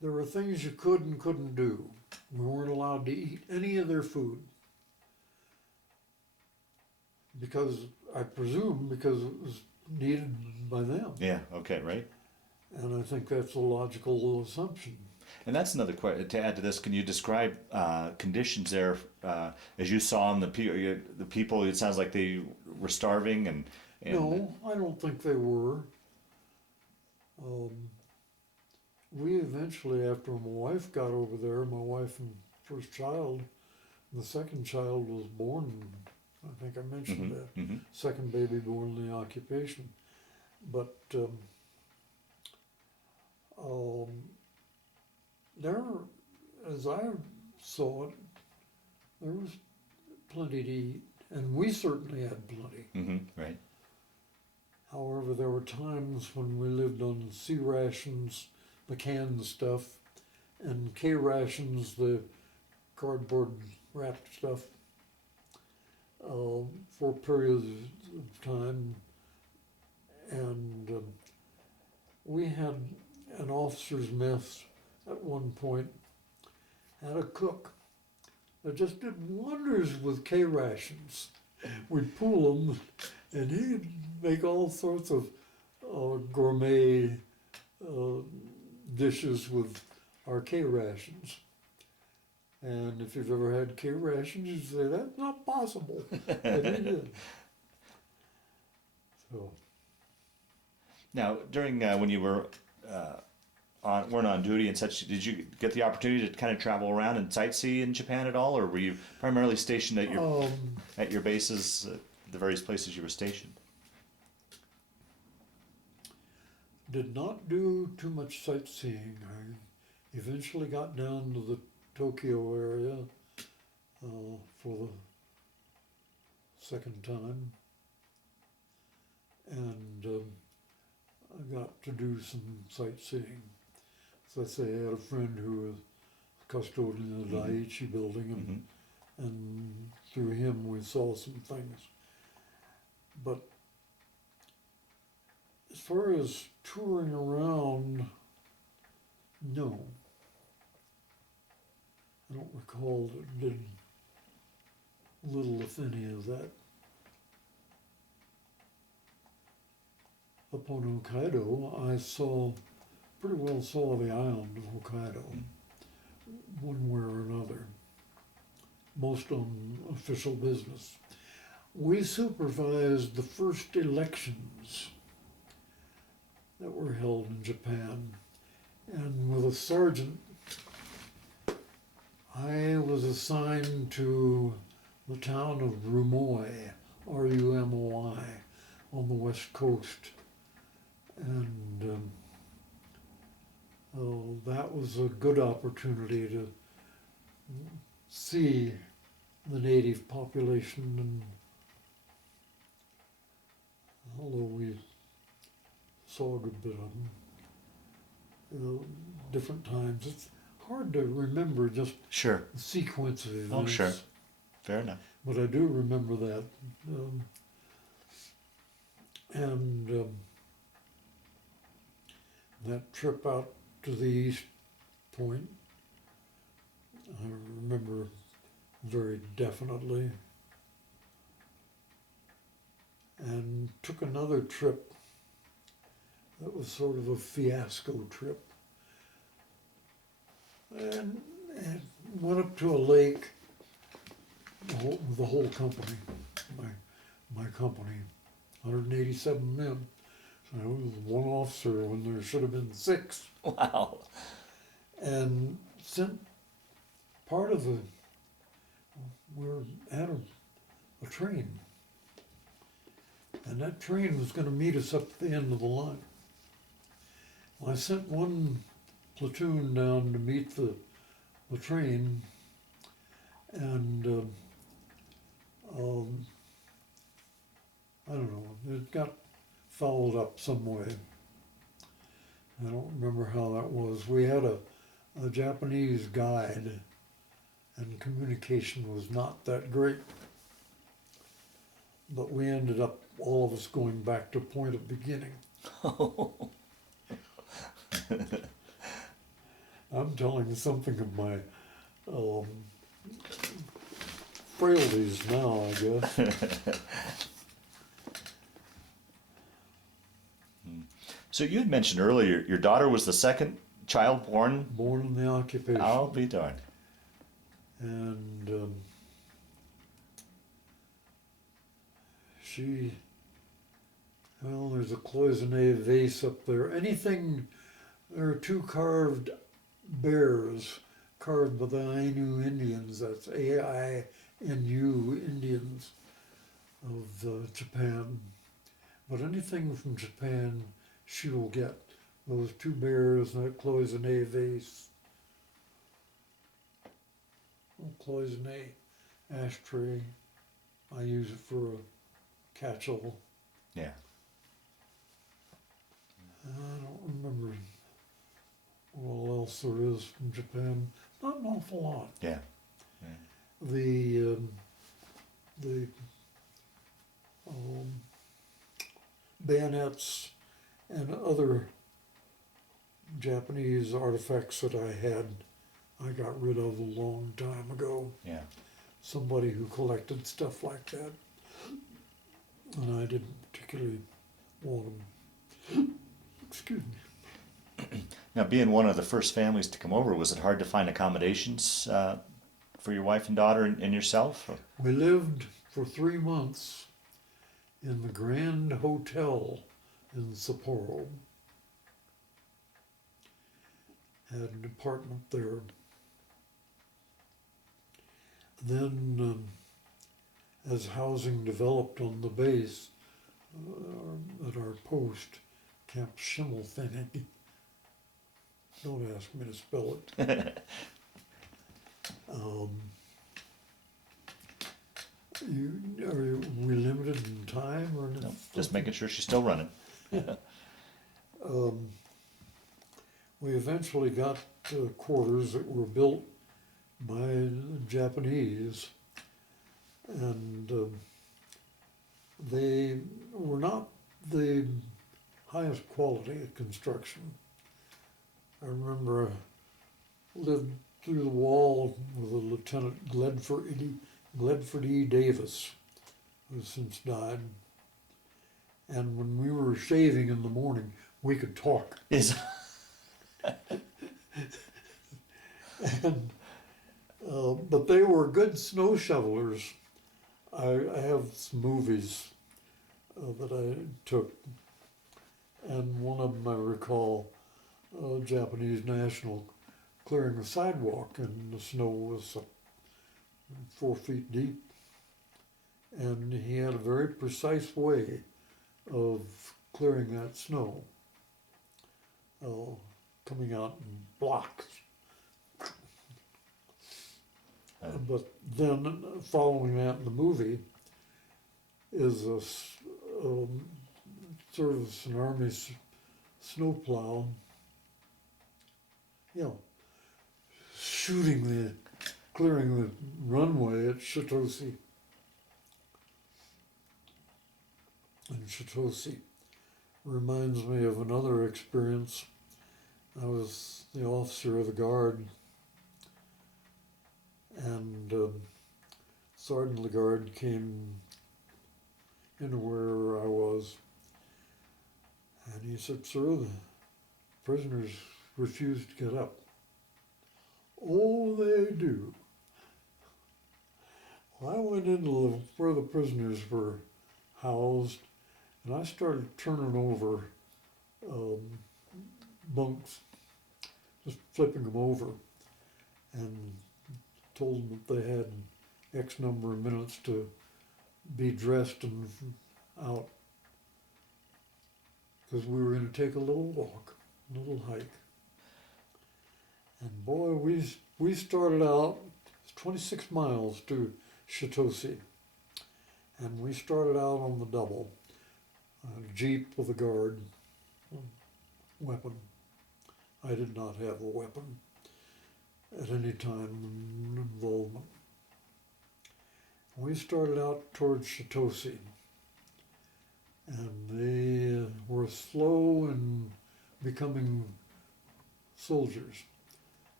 there were things you could and couldn't do. We weren't allowed to eat any of their food. Because, I presume, because it was needed by them. Yeah, okay, right. And I think that's a logical assumption. And that's another question to add to this. Can you describe conditions there as you saw them? The people. It sounds like they were starving, and No, I don't think they were. We eventually, after my wife got over there, my wife and first child, the second child was born. I think I mentioned that. Mm-hmm. Second baby born in the occupation. But there, as I saw it, there was plenty to eat, and we certainly had plenty. Right. However, there were times when we lived on C rations, the canned stuff, and K rations, the cardboard wrapped stuff, for periods of time. And we had an officer's mess at one point, had a cook that just did wonders with K rations. We'd pool them, and he'd make all sorts of gourmet dishes with our K rations. And if you've ever had K rations, you'd say, that's not possible. But he did. So, Now, during when you were weren't on duty and such, did you get the opportunity to kind of travel around and sightsee in Japan at all, or were you primarily stationed at your bases, the various places you were stationed? did not do too much sightseeing. I eventually got down to the Tokyo area for the second time, and I got to do some sightseeing. As I say, I had a friend who was custodian of the Daiichi building, and through him we saw some things. But as far as touring around, no. I don't recall that did little if any of that. Up on Hokkaido, I pretty well saw the island of Hokkaido, one way or another, most on official business. We supervised the first elections that were held in Japan, and with a sergeant, I was assigned to the town of Rumoi, Rumoi, on the west coast. And that was a good opportunity to see the native population, and although we saw a good bit of them, different times. It's hard to remember just Sure. the sequence of events. Oh, sure. Fair enough. But I do remember that. That trip out to the East Point, I remember very definitely. And took another trip that was sort of a fiasco trip. And went up to a lake, the whole company, my company, 187 men. I was one officer when there should have been 6. Wow. And sent part of we were at a train. And that train was going to meet us up at the end of the line. Well, I sent one platoon down to meet the train, and I don't know, it got fouled up some way. I don't remember how that was. We had a Japanese guide, and communication was not that great. But we ended up, all of us, going back to point of beginning. I'm telling something of my um, frailties now, I guess. So you had mentioned earlier your daughter was the second child born. Born in the occupation. I'll be darned. And well, there's a cloisonne vase up there. There are two carved bears carved by the Ainu Indians. That's Ainu Indians of Japan. But anything from Japan, she will get. Those two bears and that cloisonne vase. Cloisonne ashtray. I use it for a catch-all. Yeah. I don't remember what else there is from Japan. Not an awful lot. Yeah. The bayonets and other Japanese artifacts that I got rid of a long time ago. Yeah. Somebody who collected stuff like that, and I didn't particularly want them. Excuse me. Now, being one of the first families to come over, was it hard to find accommodations for your wife and daughter and yourself? Or? We lived for 3 months in the Grand Hotel in Sapporo. Had an apartment there. Then, as housing developed on the base, at our post, Camp Schimmelpfennig, don't ask me to spell it. Are we limited in time or No, just making sure she's still running. We eventually got quarters that were built by the Japanese, and they were not the highest quality of construction. I remember I lived through the wall with a Lieutenant Gledford E. Davis, who's since died. And when we were shaving in the morning, we could talk. Is And, but they were good snow shovelers. I have some movies that I took, and one of them I recall a Japanese national clearing a sidewalk, and the snow was 4 feet deep, and he had a very precise way of clearing that snow, coming out in blocks. But then, following that in the movie, is a service and army snowplow, clearing the runway at Chitose. And Chitose reminds me of another experience. I was the officer of the guard, and Sergeant of the Guard came into where I was, and he said, "Sir, the prisoners refuse to get up." "Oh, they do." Well, I went into where the prisoners were housed, and I started turning over bunks, just flipping them over, and told them that they had X number of minutes to be dressed and out, because we were going to take a little walk, a little hike. And boy, we started out, it's 26 miles to Chitose, and we started out on the double, a Jeep with a guard, weapon. I did not have a weapon at any time in involvement. We started out towards Chitose, and they were slow in becoming soldiers.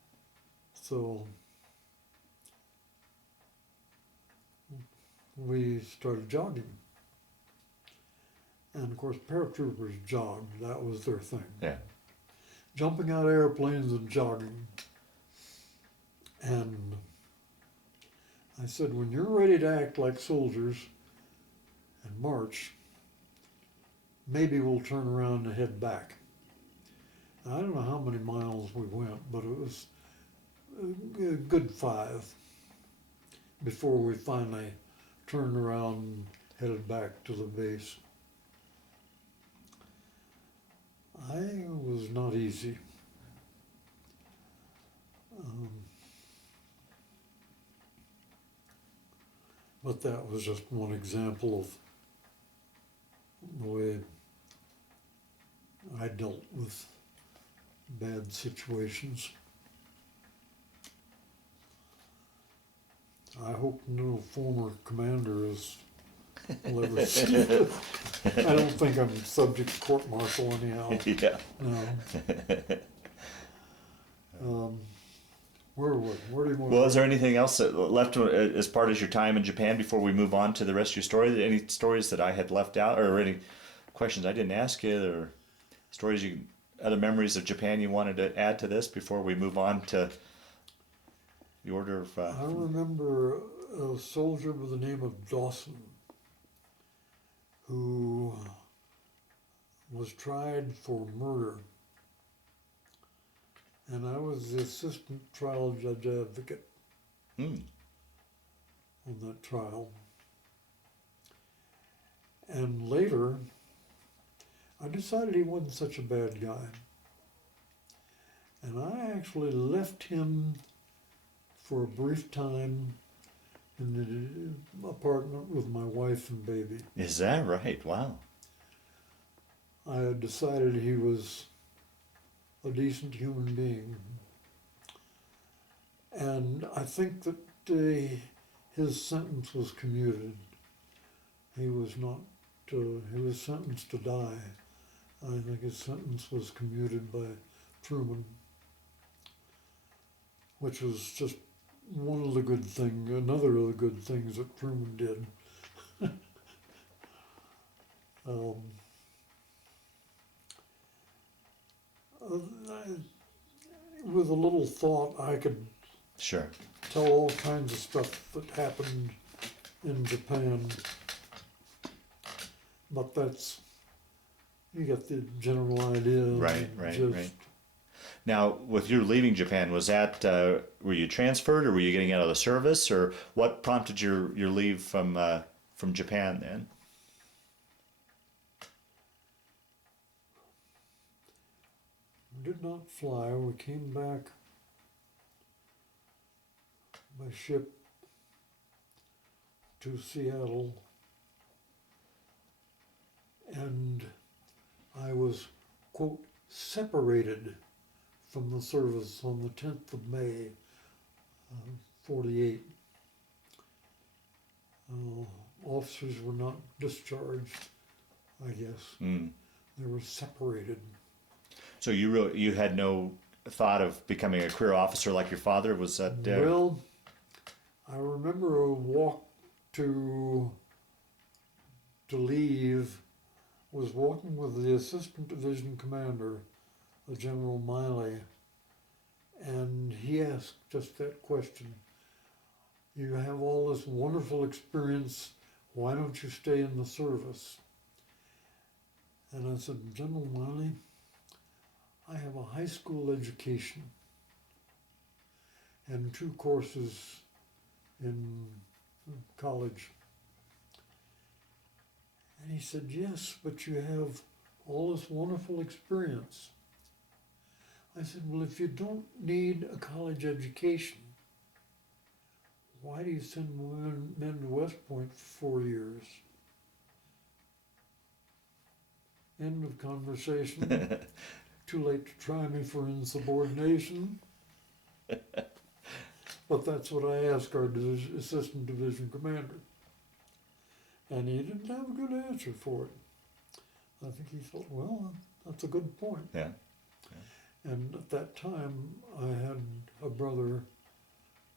So we started jogging. And of course, paratroopers jogged. That was their thing. Yeah. Jumping out of airplanes and jogging. And I said, when you're ready to act like soldiers and march, maybe we'll turn around and head back. I don't know how many miles we went, but it was a good 5 before we finally turned around and headed back to the base. I was not easy. But that was just one example of the way I dealt with bad situations. I hope no former commander will ever see it. I don't think I'm subject to court-martial anyhow. Yeah. No. Where do you want Well, is there anything else that left as part of your time in Japan before we move on to the rest of your story? Any stories that I had left out, or any questions I didn't ask you, or stories other memories of Japan you wanted to add to this before we move on to the order of? I remember a soldier by the name of Dawson who was tried for murder. And I was the assistant trial judge advocate on that trial. And later, I decided he wasn't such a bad guy. And I actually left him for a brief time in the apartment with my wife and baby. Is that right? Wow. I had decided he was a decent human being. And I think that his sentence was commuted. He was not, he was sentenced to die. I think his sentence was commuted by Truman, which was just one of the good things, another of the good things that Truman did. With a little thought, I could Sure. tell all kinds of stuff that happened in Japan. But you get the general idea. Right. Now, with your leaving Japan, was that were you transferred, or were you getting out of the service, or what prompted your leave from Japan then? Did not fly. We came back by ship to Seattle, and I was, quote, separated from the service on the 10th of May, 48. Officers were not discharged, I guess. They were separated. So you had no thought of becoming a career officer like your father? Was that? Well, I remember a walk to leave. Was walking with the assistant division commander, General Miley, and he asked just that question. You have all this wonderful experience. Why don't you stay in the service? And I said, General Miley, I have a high school education and 2 courses in college. And he said, yes, but you have all this wonderful experience. I said, well, if you don't need a college education, why do you send men to West Point for 4 years? End of conversation. Too late to try me for insubordination. But that's what I asked our assistant division commander. And he didn't have a good answer for it. I think he thought, well, that's a good point. Yeah. And at that time, I had a brother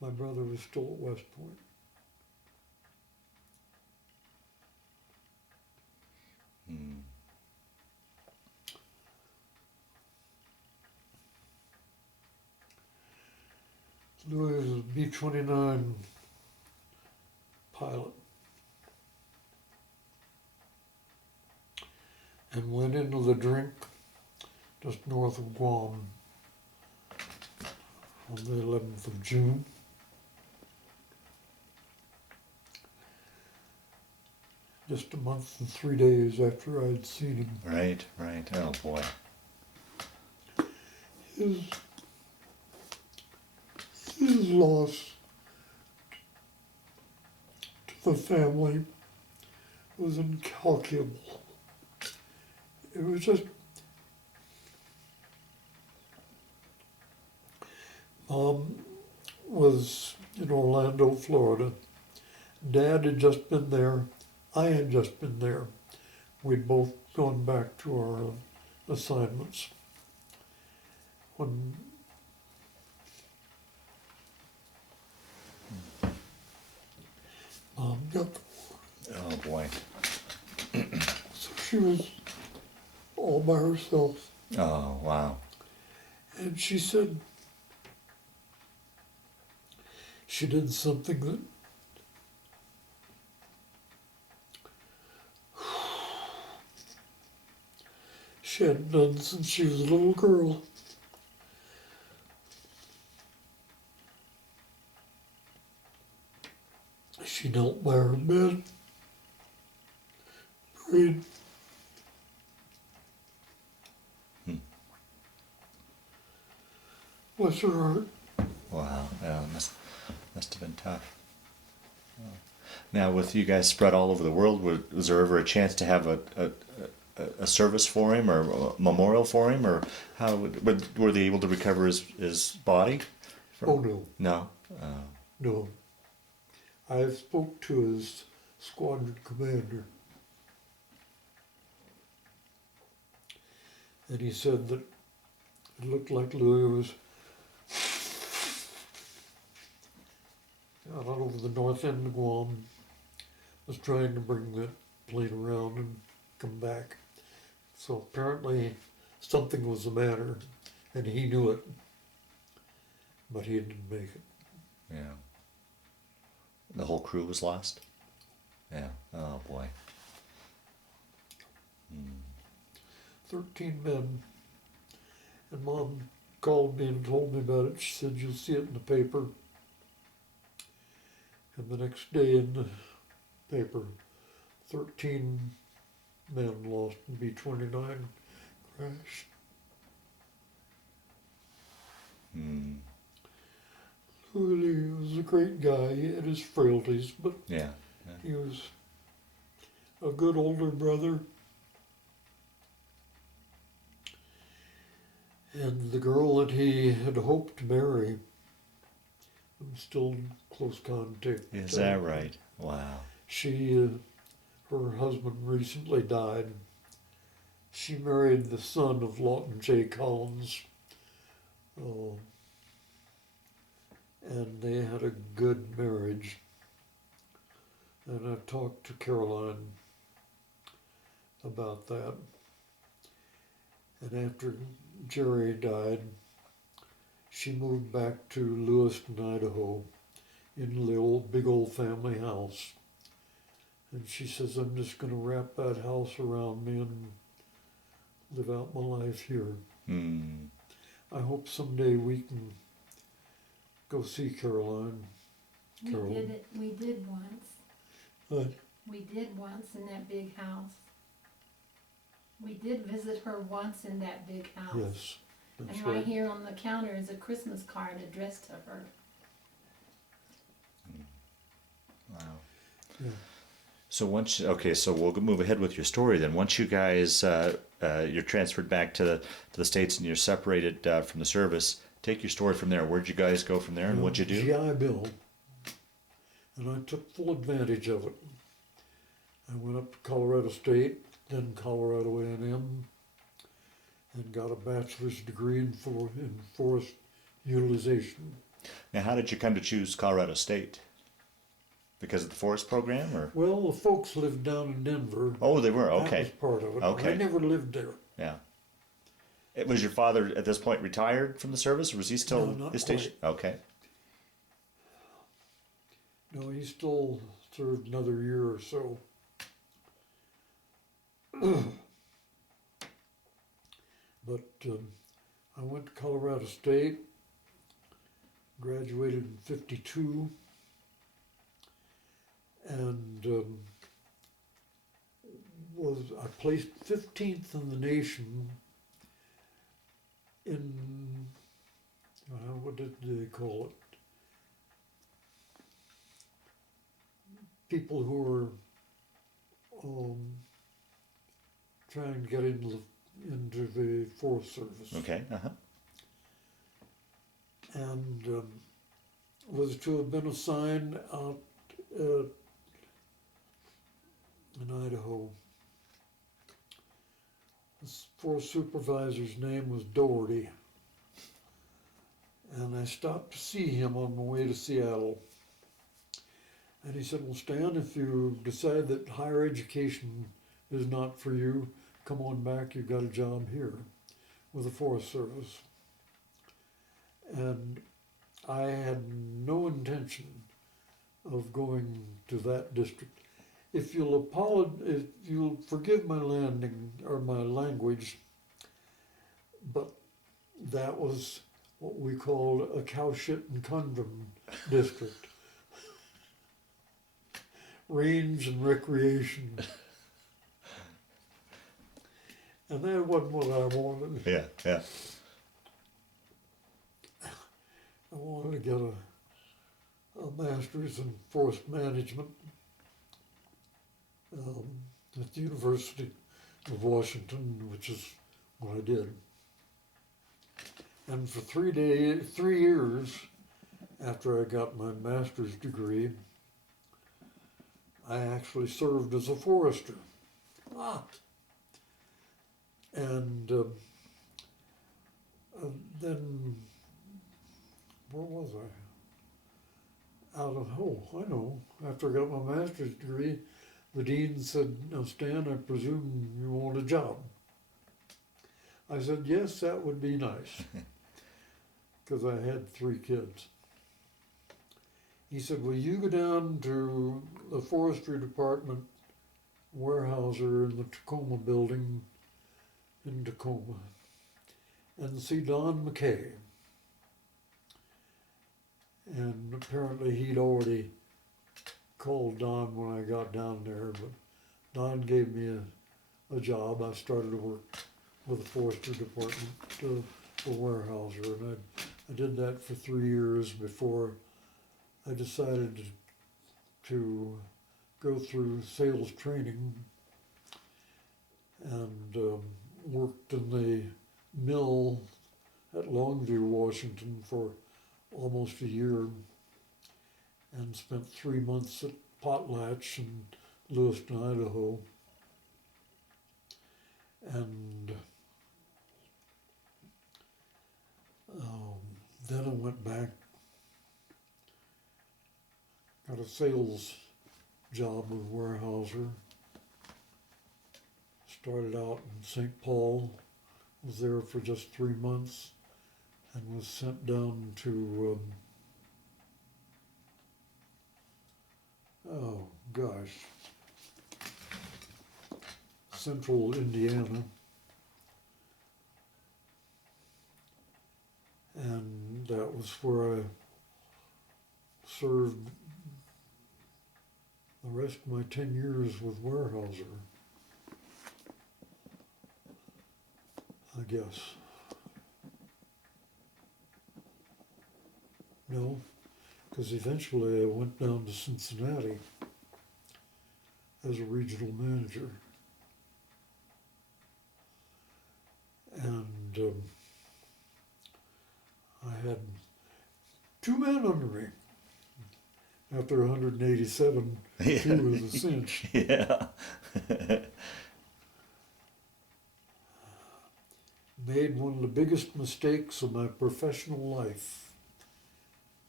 My brother was still at West Point. Hmm. Louis was a B-29 pilot and went into the drink just north of Guam on the 11th of June. Just a month and 3 days after I'd seen him. Right, right. Oh boy. His loss to the family was incalculable. It was just, Mom was in Orlando, Florida. Dad had just been there. I had just been there. We'd both gone back to our assignments. When Mom got the Oh boy. so she was all by herself. Oh wow. And she said she did something that she hadn't done since she was a little girl. She knelt by her bed, prayed. Bless her heart. Wow. Yeah, must have been tough. Oh. Now, with you guys spread all over the world, was there ever a chance to have a service for him or a memorial for him, or how were they able to recover his body? Oh no, No. no. I spoke to his squadron commander, and he said that it looked like Louis was out over the north end of Guam, was trying to bring the plane around and come back. So apparently something was the matter, and he knew it, but he didn't make it. Yeah. The whole crew was lost? Yeah. Oh boy. 13 men. And Mom called me and told me about it. She said, you'll see it in the paper. And the next day in the paper, 13 men lost in B-29 crash. Really, he was a great guy. He had his frailties, but Yeah. he was a good older brother. And the girl that he had hoped to marry, I'm still in close contact. Is that right? Wow. She, her husband recently died. She married the son of Lawton J. Collins. And they had a good marriage. And I talked to Caroline about that. And after Jerry died, she moved back to Lewiston, Idaho, in the big old family house. And she says, I'm just going to wrap that house around me and live out my life here. I hope someday we can go see Caroline. We did once. But We did once in that big house. We did visit her once in that big house. yes, that's And right right. here on the counter is a Christmas card addressed to her. Wow. Yeah. So so we'll move ahead with your story then. Once you guys, you're transferred back to the States and you're separated from the service, take your story from there. Where'd you guys go from there and what'd you do? GI Bill. And I took full advantage of it. I went up to Colorado State, then Colorado A&M, and got a bachelor's degree in forest utilization. Now, how did you come to choose Colorado State? Because of the forest program, or? Well, the folks lived down in Denver. Oh, they were, That was okay. part of it. Okay. I never lived there. Yeah. Was your father at this point retired from the service, or was he still No, not his station? Okay. No, he still served another year or so. But I went to Colorado State, graduated in '52, and I placed 15th in the nation in, what did they call it? People who were trying to get into the Forest Service. Okay. And was to have been assigned out in Idaho. This forest supervisor's name was Doherty. And I stopped to see him on my way to Seattle. And he said, well, Stan, if you decide that higher education is not for you, come on back, you've got a job here with the Forest Service. And I had no intention of going to that district. If you'll forgive my landing or my language, but that was what we called a cow shit and condom district. Range and recreation. And that wasn't what I wanted. Yeah. I wanted to get a master's in forest management at the University of Washington, which is what I did. And for 3 years after I got my master's degree, I actually served as a forester. And then, where was I? After I got my master's degree, the dean said, now Stan, I presume you want a job. I said, yes, that would be nice, because I had 3 kids. He said, well, you go down to the forestry department warehouser in the Tacoma building in Tacoma and see Don McKay. And apparently he'd already called Don when I got down there, but Don gave me a job. I started to work with the forestry department for warehouser, and I did that for 3 years before I decided to go through sales training and worked in the mill at Longview, Washington for almost a year and spent 3 months at Potlatch in Lewiston, Idaho. And then I went back, got a sales job with Weyerhaeuser. Started out in St. Paul, was there for just 3 months, and was sent down to, central Indiana. And that was where I served the rest of my 10 years with Weyerhaeuser, I guess. No, because eventually I went down to Cincinnati as a regional manager. And I had 2 men under me. After 187, Yeah. 2 was a cinch. Yeah. Made one of the biggest mistakes of my professional life.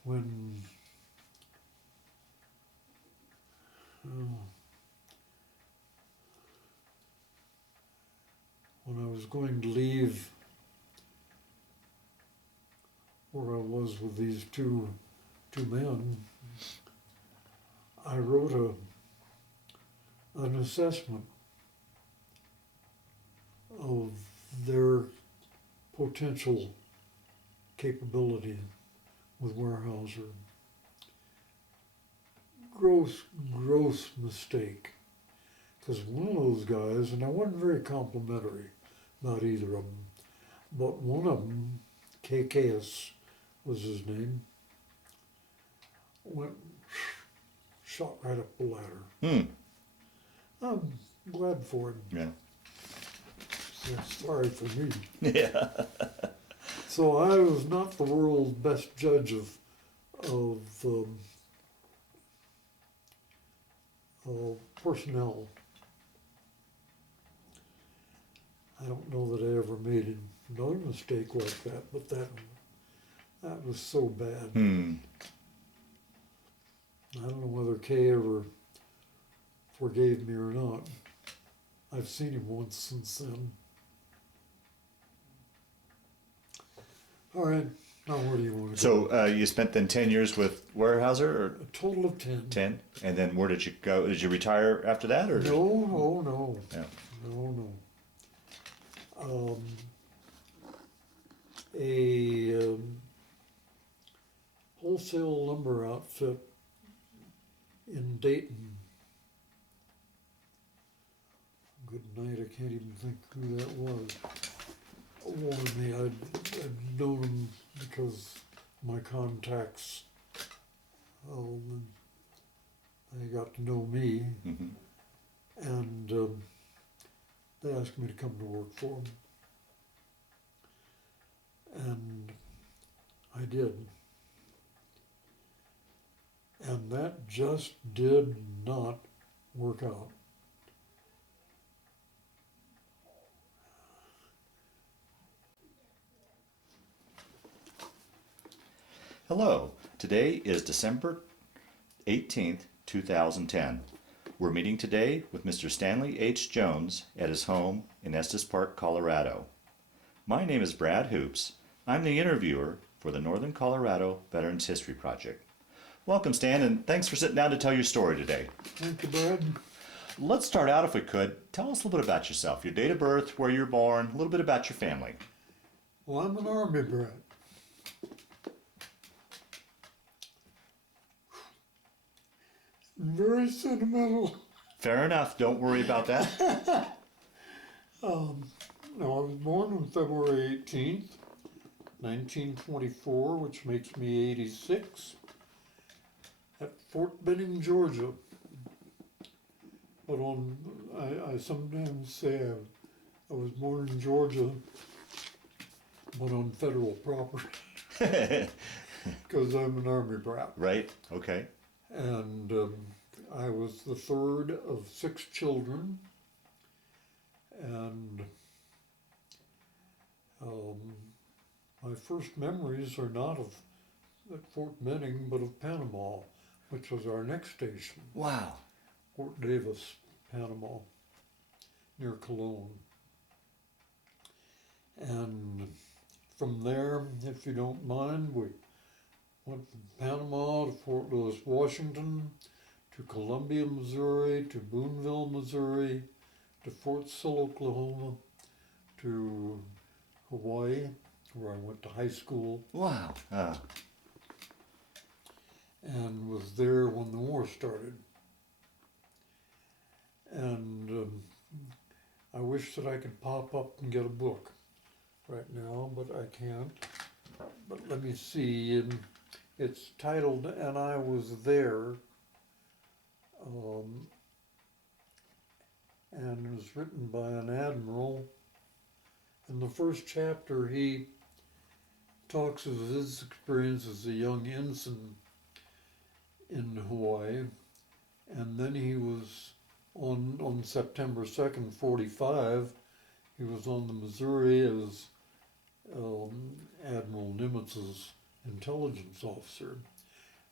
when when I was going to leave where I was with these two men, I wrote an assessment of their potential capability with Weyerhaeuser. Gross mistake. Because one of those guys, and I wasn't very complimentary about either of them, but one of them, KKS was his name, went shot right up the ladder. I'm glad for him. Yeah. So sorry for me. Yeah. So I was not the world's best judge of personnel. I don't know that I ever made another mistake like that, but that was so bad. I don't know whether Kay ever forgave me or not. I've seen him once since then. All right, now where do you want to go? So you spent then 10 years with Weyerhaeuser, or A total of 10. 10? And then where did you go? Did you retire after that, or? No. Yeah. No. A wholesale lumber outfit in Dayton. Good night, I can't even think who that was. Warned me, I'd known him because my contacts, they got to know me, and they asked me to come to work for them. And I did. And that just did not work out. Hello. Today is December 18th, 2010. We're meeting today with Mr. Stanley H. Jones at his home in Estes Park, Colorado. My name is Brad Hoops. I'm the interviewer for the Northern Colorado Veterans History Project. Welcome, Stan, and thanks for sitting down to tell your story today. Thank you, Brad. Let's start out, if we could. Tell us a little bit about yourself, your date of birth, where you're born, a little bit about your family. Well, I'm an Army brat. Very sentimental. Fair enough. Don't worry about that. No, I was born on February 18th, 1924, which makes me 86, at Fort Benning, Georgia. But I sometimes say I was born in Georgia, but on federal property, because I'm an Army brat. Right? Okay. And I was the third of 6 children, and my first memories are not of at Fort Benning, but of Panama, which was our next station. Wow. Fort Davis, Panama, near Cologne. And from there, if you don't mind, we went from Panama to Fort Lewis, Washington, to Columbia, Missouri, to Boonville, Missouri, to Fort Sill, Oklahoma, to Hawaii, where I went to high school. Wow. And was there when the war started. And I wish that I could pop up and get a book right now, but I can't. But let me see. It's titled "And I Was There," and it was written by an admiral. In the first chapter, he talks of his experience as a young ensign in Hawaii, and then he was on September 2nd, 45, he was on the Missouri as Admiral Nimitz's intelligence officer.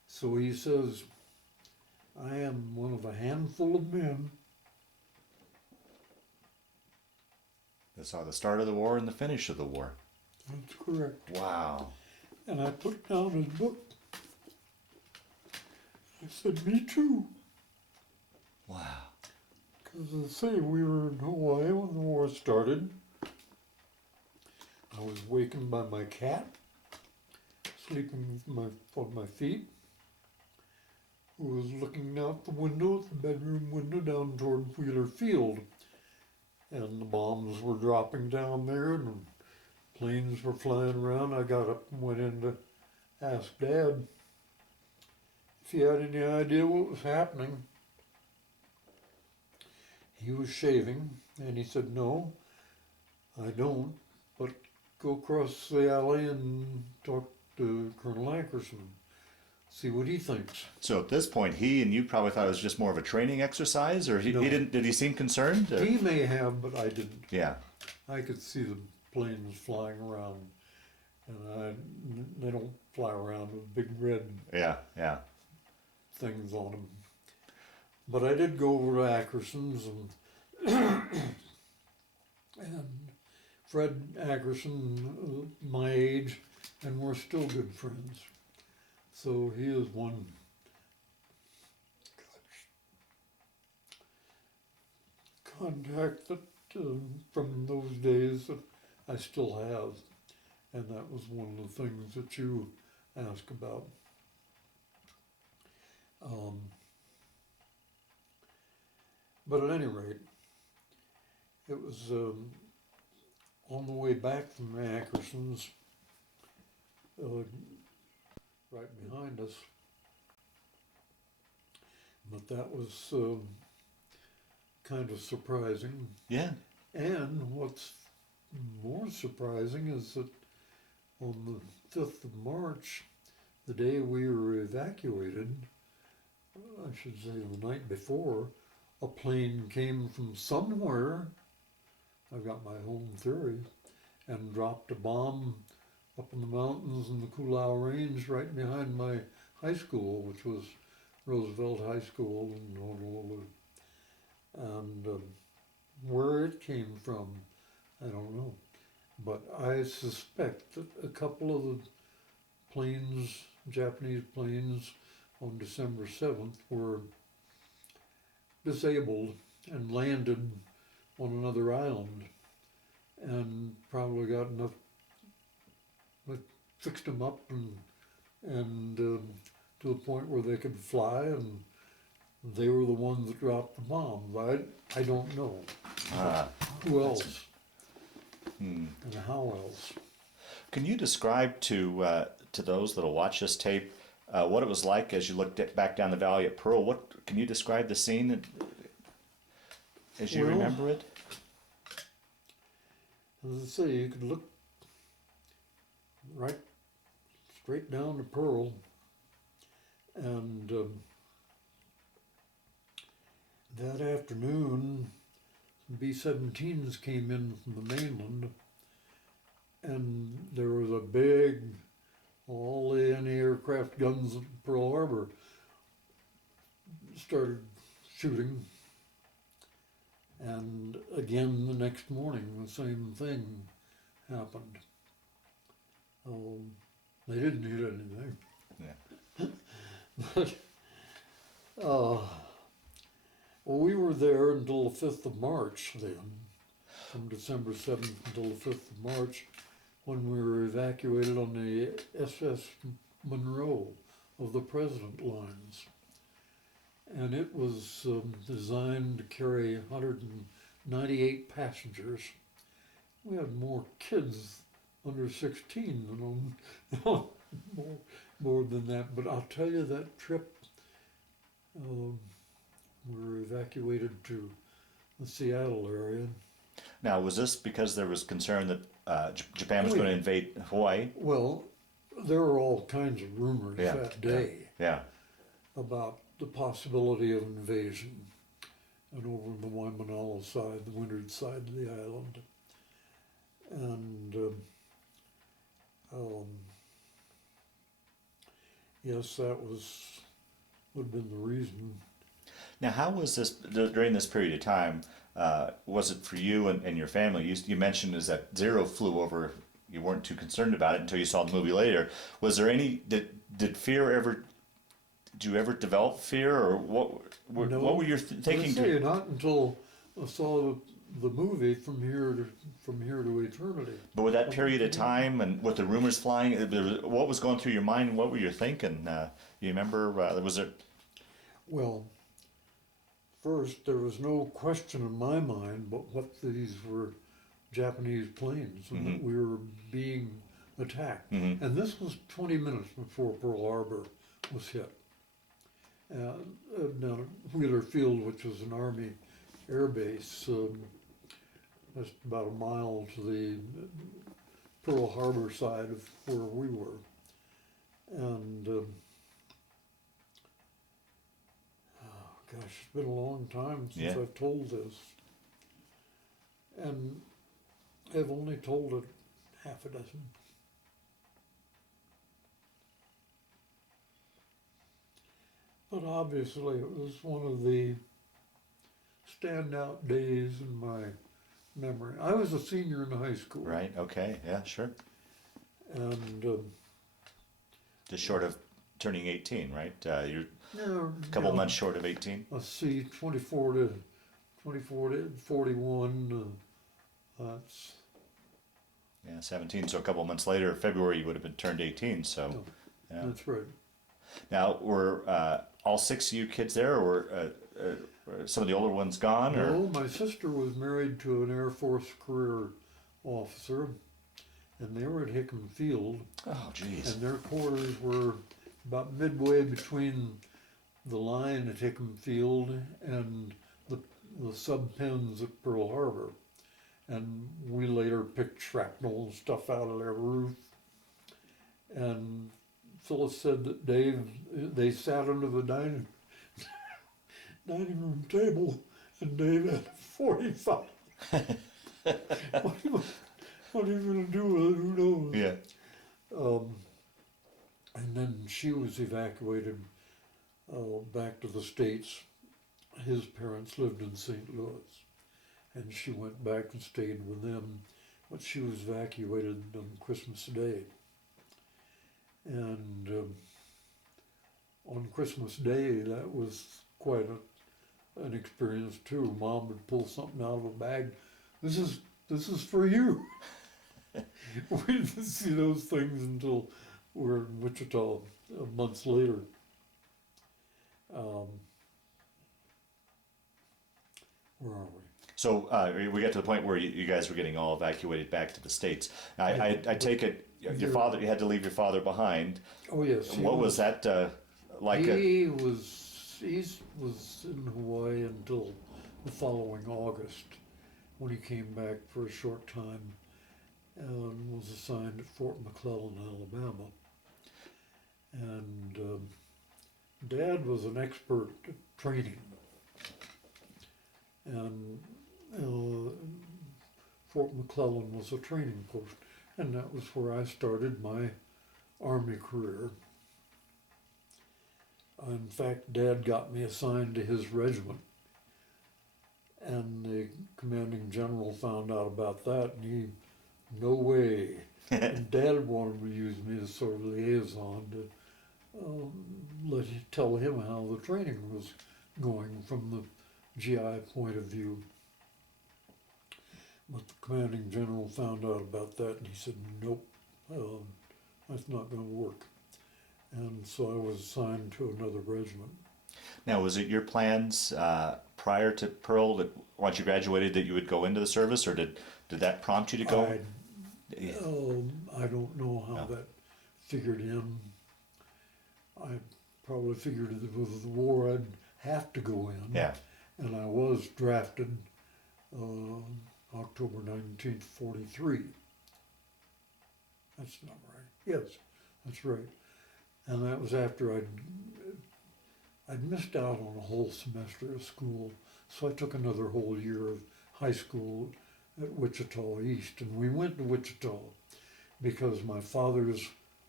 So he says, I am one of a handful of men. That saw the start of the war and the finish of the war. That's correct. Wow. And I put down his book. I said, me too. Wow. Because as I say, we were in Hawaii when the war started. I was wakened by my cat, sleeping on my feet, who was looking out the window, the bedroom window, down toward Wheeler Field. And the bombs were dropping down there, and planes were flying around. I got up and went in to ask Dad if he had any idea what was happening. He was shaving, and he said, no, I don't, but go across the alley and talk to Colonel Ackerson, see what he thinks. So at this point, he and you probably thought it was just more of a training exercise, or No. he didn't? Did he seem concerned? Or? He may have, but I didn't. Yeah. I could see the planes flying around, and they don't fly around with big red Yeah. Yeah. things on them. But I did go over to Ackerson's, and Fred Ackerson, my age, and we're still good friends. So he is one contact that from those days that I still have, and that was one of the things that you asked about. But at any rate, it was on the way back from Ackerson's, right behind us. But that was kind of surprising. Yeah. And what's more surprising is that on the 5th of March, the day we were evacuated, I should say the night before, a plane came from somewhere, I've got my home theory, and dropped a bomb up in the mountains in the Koolau Range right behind my high school, which was Roosevelt High School in Honolulu. And where it came from, I don't know. But I suspect that a couple of the planes, Japanese planes, on December 7th were disabled and landed on another island, and probably got enough, fixed them up and to the point where they could fly, and they were the ones that dropped the bombs. I don't know. Who else? And how else? Can you describe to those that'll watch this tape what it was like as you looked back down the valley at Pearl? What can you describe the scene as you remember it? As I say, you could look right straight down to Pearl, and that afternoon, B-17s came in from the mainland, and there was a big, all the anti-aircraft guns at Pearl Harbor started shooting. And again, the next morning, the same thing happened. They didn't hit anything. Yeah. But, well, we were there until the 5th of March then, from December 7th until the 5th of March, when we were evacuated on the SS Monroe of the President lines. And it was designed to carry 198 passengers. We had more kids under 16 than on more than that. But I'll tell you, that trip, we were evacuated to the Seattle area. Now, was this because there was concern that Japan was going to invade Hawaii? Well, there were all kinds of rumors that day about the possibility of invasion, and over on the Waimanalo side, the windward side of the island. And yes, that would have been the reason. Now, how was this during this period of time? Was it for you and your family? You mentioned is that Zero flew over. You weren't too concerned about it until you saw the movie later. Was there any did fear ever? Did you ever develop fear, or what No, were your I thinking? say not until I saw the movie From Here to Eternity. But with that period of time and with the rumors flying, what was going through your mind? What were you thinking? You remember? Was it? Well, first there was no question in my mind but what these were Japanese planes and that we were being attacked. Mm-hmm. And this was 20 minutes before Pearl Harbor was hit. Down at Wheeler Field, which was an Army air base, just about a mile to the Pearl Harbor side of where we were. And gosh, it's been a long time since Yeah. I've told this. And I've only told it half a dozen. But obviously it was one of the standout days in my memory. I was a senior in high school. Right. Okay. Yeah. Sure. And Just short of turning 18, right? You're yeah, a couple months short of 18. let's see, 24 to 41. That's Yeah, 17. So a couple months later, February, you would have been turned 18. So, yeah. that's right. Now, were all 6 of you kids there, or were some of the older ones gone? Or No, my sister was married to an Air Force career officer, and they were at Hickam Field, oh, geez. and their quarters were about midway between the line at Hickam Field and the sub-pens at Pearl Harbor. And we later picked shrapnel and stuff out of their roof. And Phyllis said that they sat under the dining room table, and Dave had a 45. What are you going to do with it? Who knows? Yeah. And then she was evacuated back to the States. His parents lived in St. Louis, and she went back and stayed with them, but she was evacuated on Christmas Day. And on Christmas Day, that was quite an experience too. Mom would pull something out of a bag. This is for you. We didn't see those things until we were in Wichita months later. Where are we? So we got to the point where you guys were getting all evacuated back to the States. I take it your father. You had to leave your father behind. Oh yes. What was that like? He was in Hawaii until the following August, when he came back for a short time and was assigned at Fort McClellan, Alabama. And Dad was an expert at training. And Fort McClellan was a training post, and that was where I started my Army career. In fact, Dad got me assigned to his regiment, and the commanding general found out about that, and he, no way. And Dad wanted to use me as sort of liaison to tell him how the training was going from the GI point of view. But the commanding general found out about that, and he said, nope, that's not going to work. And so I was assigned to another regiment. Now, was it your plans prior to Pearl that once you graduated that you would go into the service, or did that prompt you to go? I don't know how that figured in. I probably figured that with the war I'd have to go in. Yeah. And I was drafted October 1943. That's not right. Yes, that's right. And that was after I'd missed out on a whole semester of school, so I took another whole year of high school at Wichita East. And we went to Wichita because my father's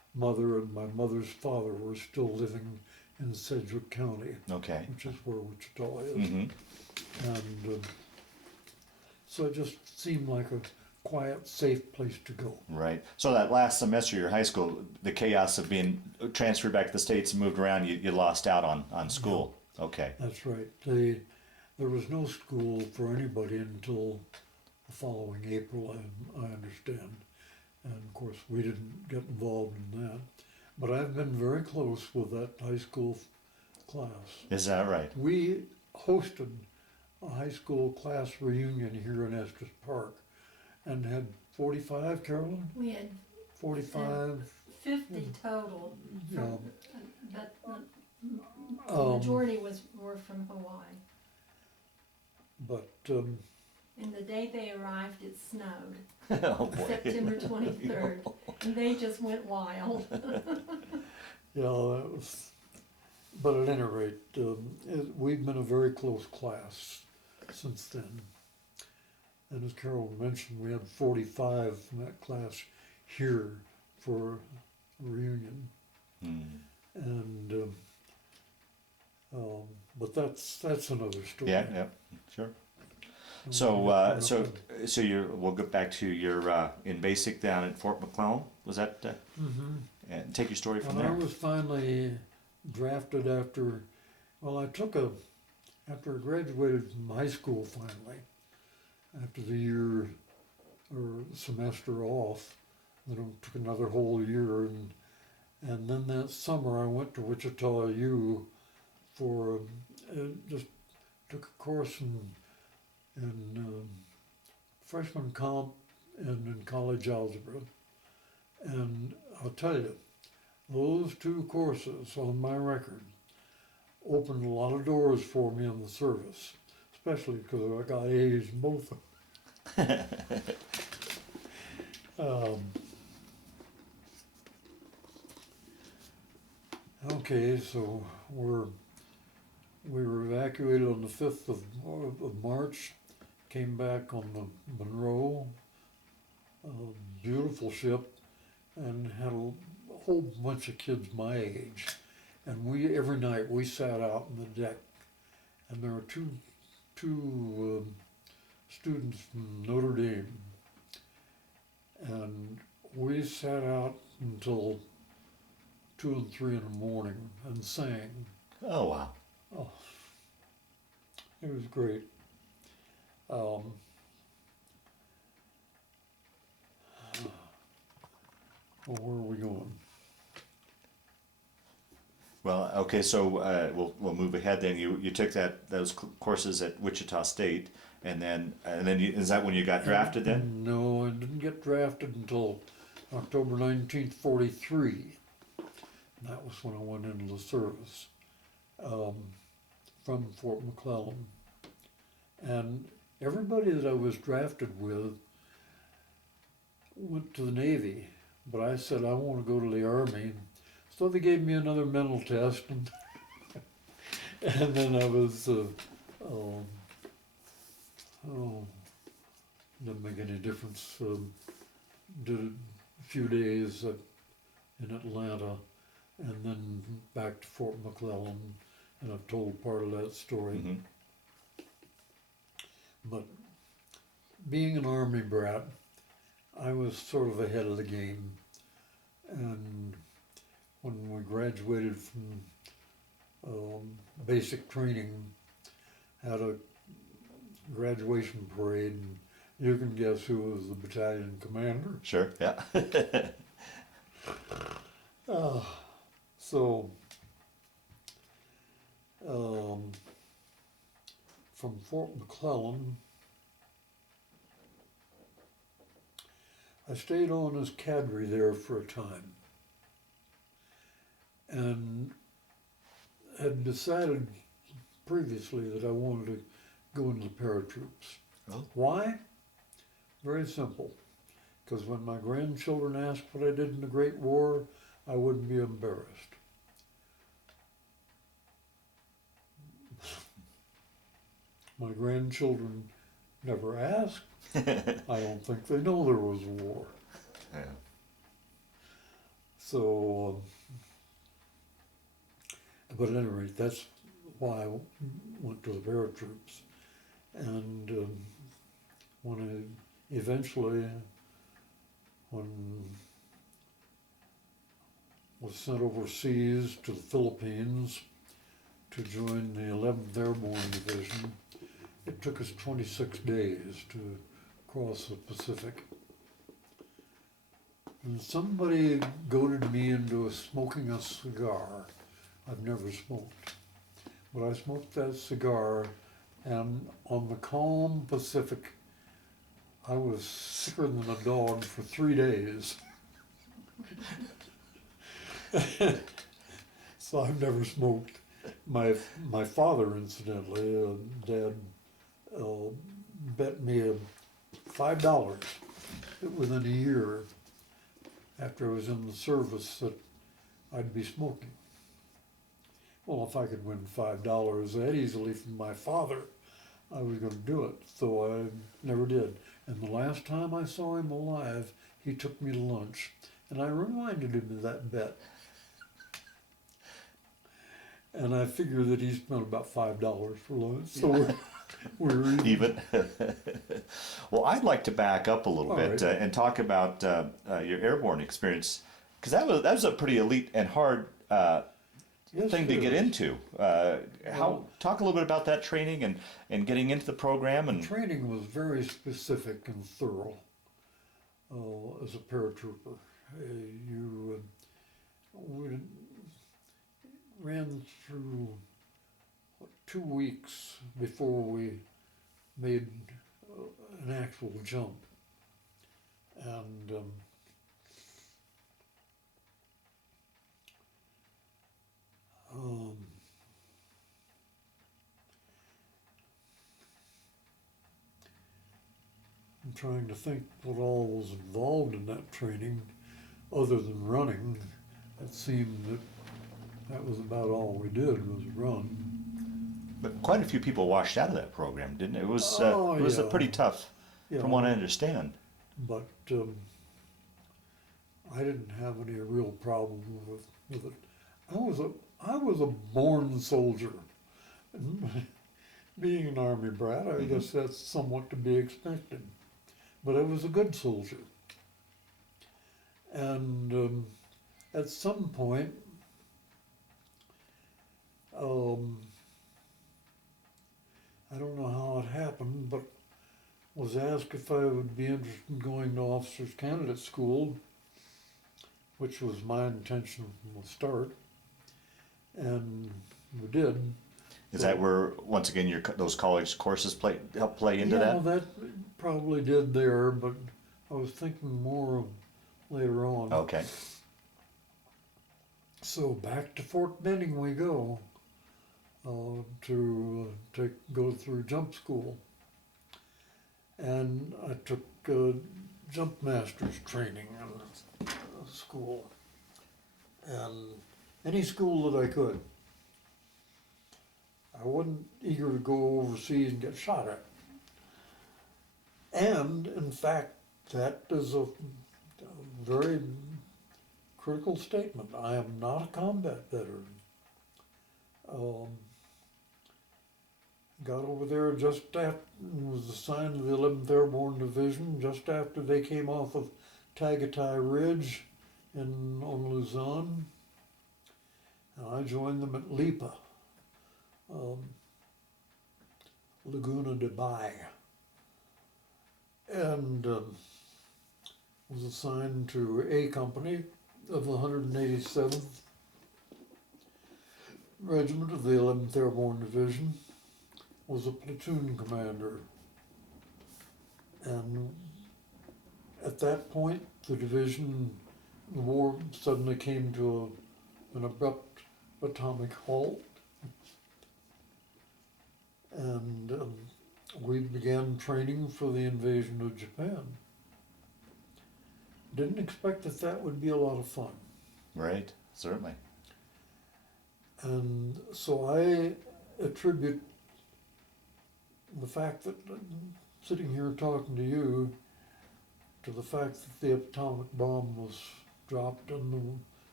mother and my mother's father were still living in Sedgwick County, Okay. which is where Wichita is. Mm-hmm. And so it just seemed like a quiet, safe place to go. Right. So that last semester of your high school, the chaos of being transferred back to the States and moved around, you lost out on school. Okay. That's right. There was no school for anybody until the following April, I understand. And of course, we didn't get involved in that. But I've been very close with that high school class. Is that right? We hosted a high school class reunion here in Estes Park and had 45, Carolyn? We had 45. 50 total, Yeah. but the majority were from Hawaii. But And the day they arrived, it snowed, Oh boy. September 23rd, and they just went wild. yeah, that was. But at any rate, we've been a very close class since then. And as Carol mentioned, we had 45 from that class here for a reunion. Mm. And but that's another story. Yeah. Yeah. Sure. So we'll get back to your in basic down at Fort McClellan. Was that? And take your story from Well, I there. was finally drafted after I graduated from high school finally, after the year or semester off, then I took another whole year, and then that summer I went to Wichita U for just took a course in freshman comp and in college algebra, and I'll tell you, those two courses on my record opened a lot of doors for me in the service, especially because I got A's in both of them. Okay, so we were evacuated on the 5th of March, came back on the Monroe, a beautiful ship, and had a whole bunch of kids my age. And every night we sat out on the deck, and there were two students from Notre Dame, and we sat out until 2 and 3 in the morning and sang. Oh wow. Oh, it was great. Well, where are we going? Well, okay. So we'll move ahead. Then you took those courses at Wichita State, and then is that when you got drafted? Then No, I didn't get drafted until October 19th, 43. That was when I went into the service from Fort McClellan. And everybody that I was drafted with went to the Navy, but I said I want to go to the Army. So they gave me another mental test, and then I was, didn't make any difference. Did a few days in Atlanta, and then back to Fort McClellan, and I've told part of that story. mm-hmm. But being an Army brat, I was sort of ahead of the game. And when we graduated from basic training, had a graduation parade, and you can guess who was the battalion commander. Sure. Yeah. So from Fort McClellan, I stayed on as cadre there for a time, and had decided previously that I wanted to go into the paratroops. Oh. Why? Very simple. Because when my grandchildren asked what I did in the Great War, I wouldn't be embarrassed. My grandchildren never asked. I don't think they know there was a war. Yeah. So, but at any rate, that's why I went to the paratroops. And when I eventually, when was sent overseas to the Philippines to join the 11th Airborne Division, it took us 26 days to cross the Pacific. And somebody goaded me into smoking a cigar. I've never smoked. But I smoked that cigar, and on the calm Pacific, I was sicker than a dog for 3 days. So I've never smoked. My father, incidentally, Dad, bet me $5 that within a year after I was in the service that I'd be smoking. Well, if I could win $5 that easily from my father, I was going to do it. So I never did. And the last time I saw him alive, he took me to lunch, and I reminded him of that bet. And I figure that he spent about $5 for lunch, so we're Even. Well, I'd like to back up a little All bit right. and talk about your airborne experience, because that was a pretty elite and hard Yes, thing to it get is. into. Talk a little bit about that training and getting into the program. The And training was very specific and thorough as a paratrooper. We ran through 2 weeks before we made an actual jump. And I'm trying to think what all was involved in that training other than running. It seemed that that was about all we did was run. but quite a few people washed out of that program, didn't it? It was Yeah. pretty tough, Yeah, from what I understand. but I didn't have any real problem with it. I was a born soldier. Being an army brat, I guess that's somewhat to be expected. But I was a good soldier. And at some point, I don't know how it happened, but was asked if I would be interested in going to Officers Candidate School, which was my intention from the start, and we did. Is that where, once again, those college courses help play into that? Yeah, that probably did there, but I was thinking more of later on. Okay. So back to Fort Benning we go to go through jump school. And I took jump master's training in school, and any school that I could. I wasn't eager to go overseas and get shot at. And in fact, that is a very critical statement. I am not a combat veteran. Got over there just after, was assigned to the 11th Airborne Division just after they came off of Tagatai Ridge on Luzon. And I joined them at Lipa, Laguna de Bay, and was assigned to A Company of the 187th Regiment of the 11th Airborne Division. Was a platoon commander. And at that point, the war suddenly came to an abrupt atomic halt. And we began training for the invasion of Japan. Didn't expect that would be a lot of fun. Right, certainly. And so I attribute the fact that sitting here talking to you to the fact that the atomic bomb was dropped and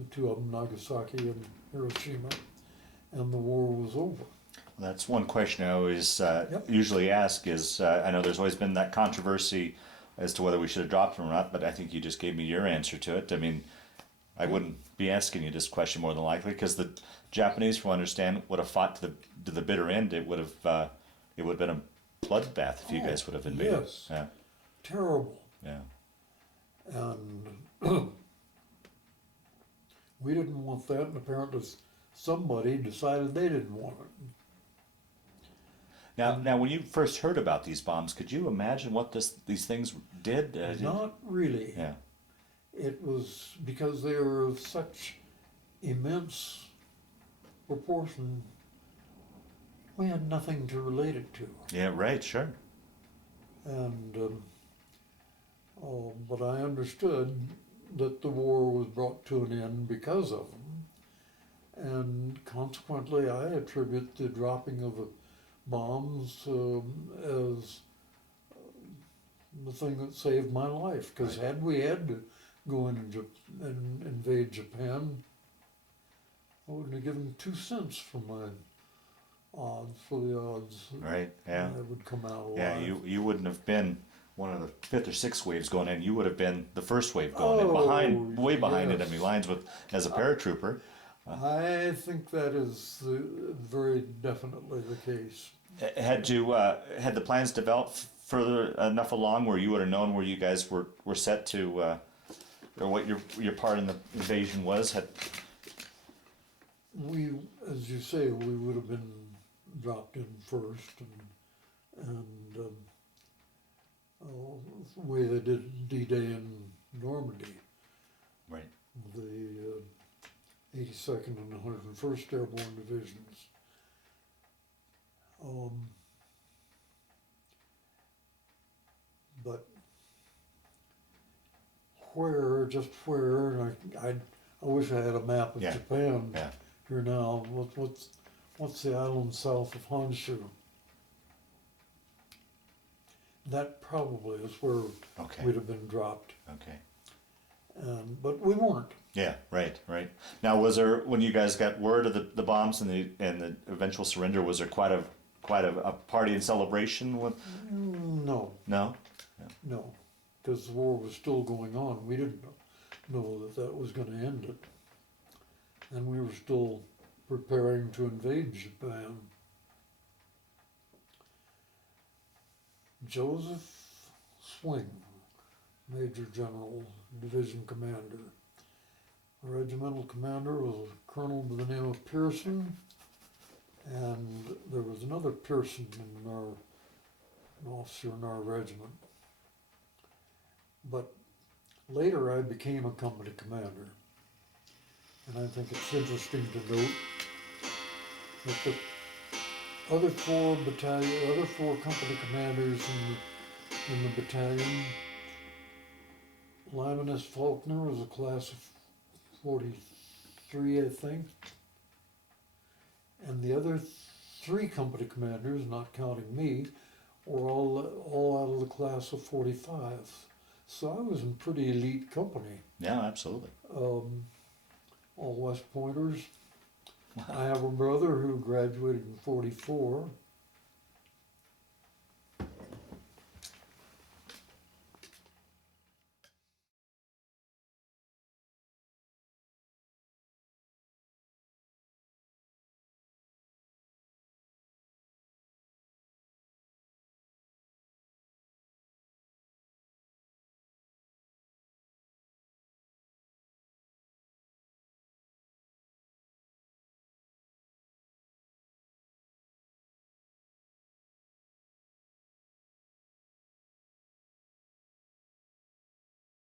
the two of them, Nagasaki and Hiroshima, and the war was over. That's one question I always Yep. usually ask is, I know there's always been that controversy as to whether we should have dropped them or not, but I think you just gave me your answer to it. I mean, I wouldn't be asking you this question more than likely because the Japanese, from what I understand, would have fought to the bitter end. It would have been a bloodbath if you guys would have invaded. Yes. Yeah, Terrible. yeah, And we didn't want that, and apparently somebody decided they didn't want it. Now, when you first heard about these bombs, could you imagine what these things did? Not really. Yeah, It was because they were of such immense proportion, we had nothing to relate it to. yeah, right, sure. And but I understood that the war was brought to an end because of them, and consequently I attribute the dropping of the bombs as the thing that saved my life. Because Right. had we had to go in and invade Japan, I wouldn't have given 2 cents for the odds Right, yeah. I would come out alive. Yeah, you wouldn't have been one of the 5th or 6th waves going in. You would have been the first wave going in, way behind yes. enemy lines with as a paratrooper. I think that is very definitely the case. Had the plans developed further enough along where you would have known where you guys were set to, or what your part in the invasion was? We, as you say, we would have been dropped in first, and the way they did D-Day in Normandy, Right. the 82nd and 101st Airborne Divisions. But just where, and I wish I had a map of Yeah. Japan Yeah. here now. What's the island south of Honshu? That probably is where Okay. we'd have been dropped, Okay. but we weren't. Yeah. Right. Right. Now, was there, when you guys got word of the bombs and the eventual surrender, was there quite a party and celebration with? No, No. no, because the war was still going on. We didn't know that was going to end it, and we were still preparing to invade Japan. Joseph Swing, Major General, Division Commander. The regimental commander was a colonel by the name of Pearson, and there was another Pearson an officer in our regiment. But later I became a company commander, and I think it's interesting to note that the other four company commanders in the battalion, Lyman S. Faulkner was a class of 43, I think, and the other 3 company commanders, not counting me, were all out of the class of 45. So I was in pretty elite company. Yeah. Absolutely. All West Pointers. I have a brother who graduated in 44,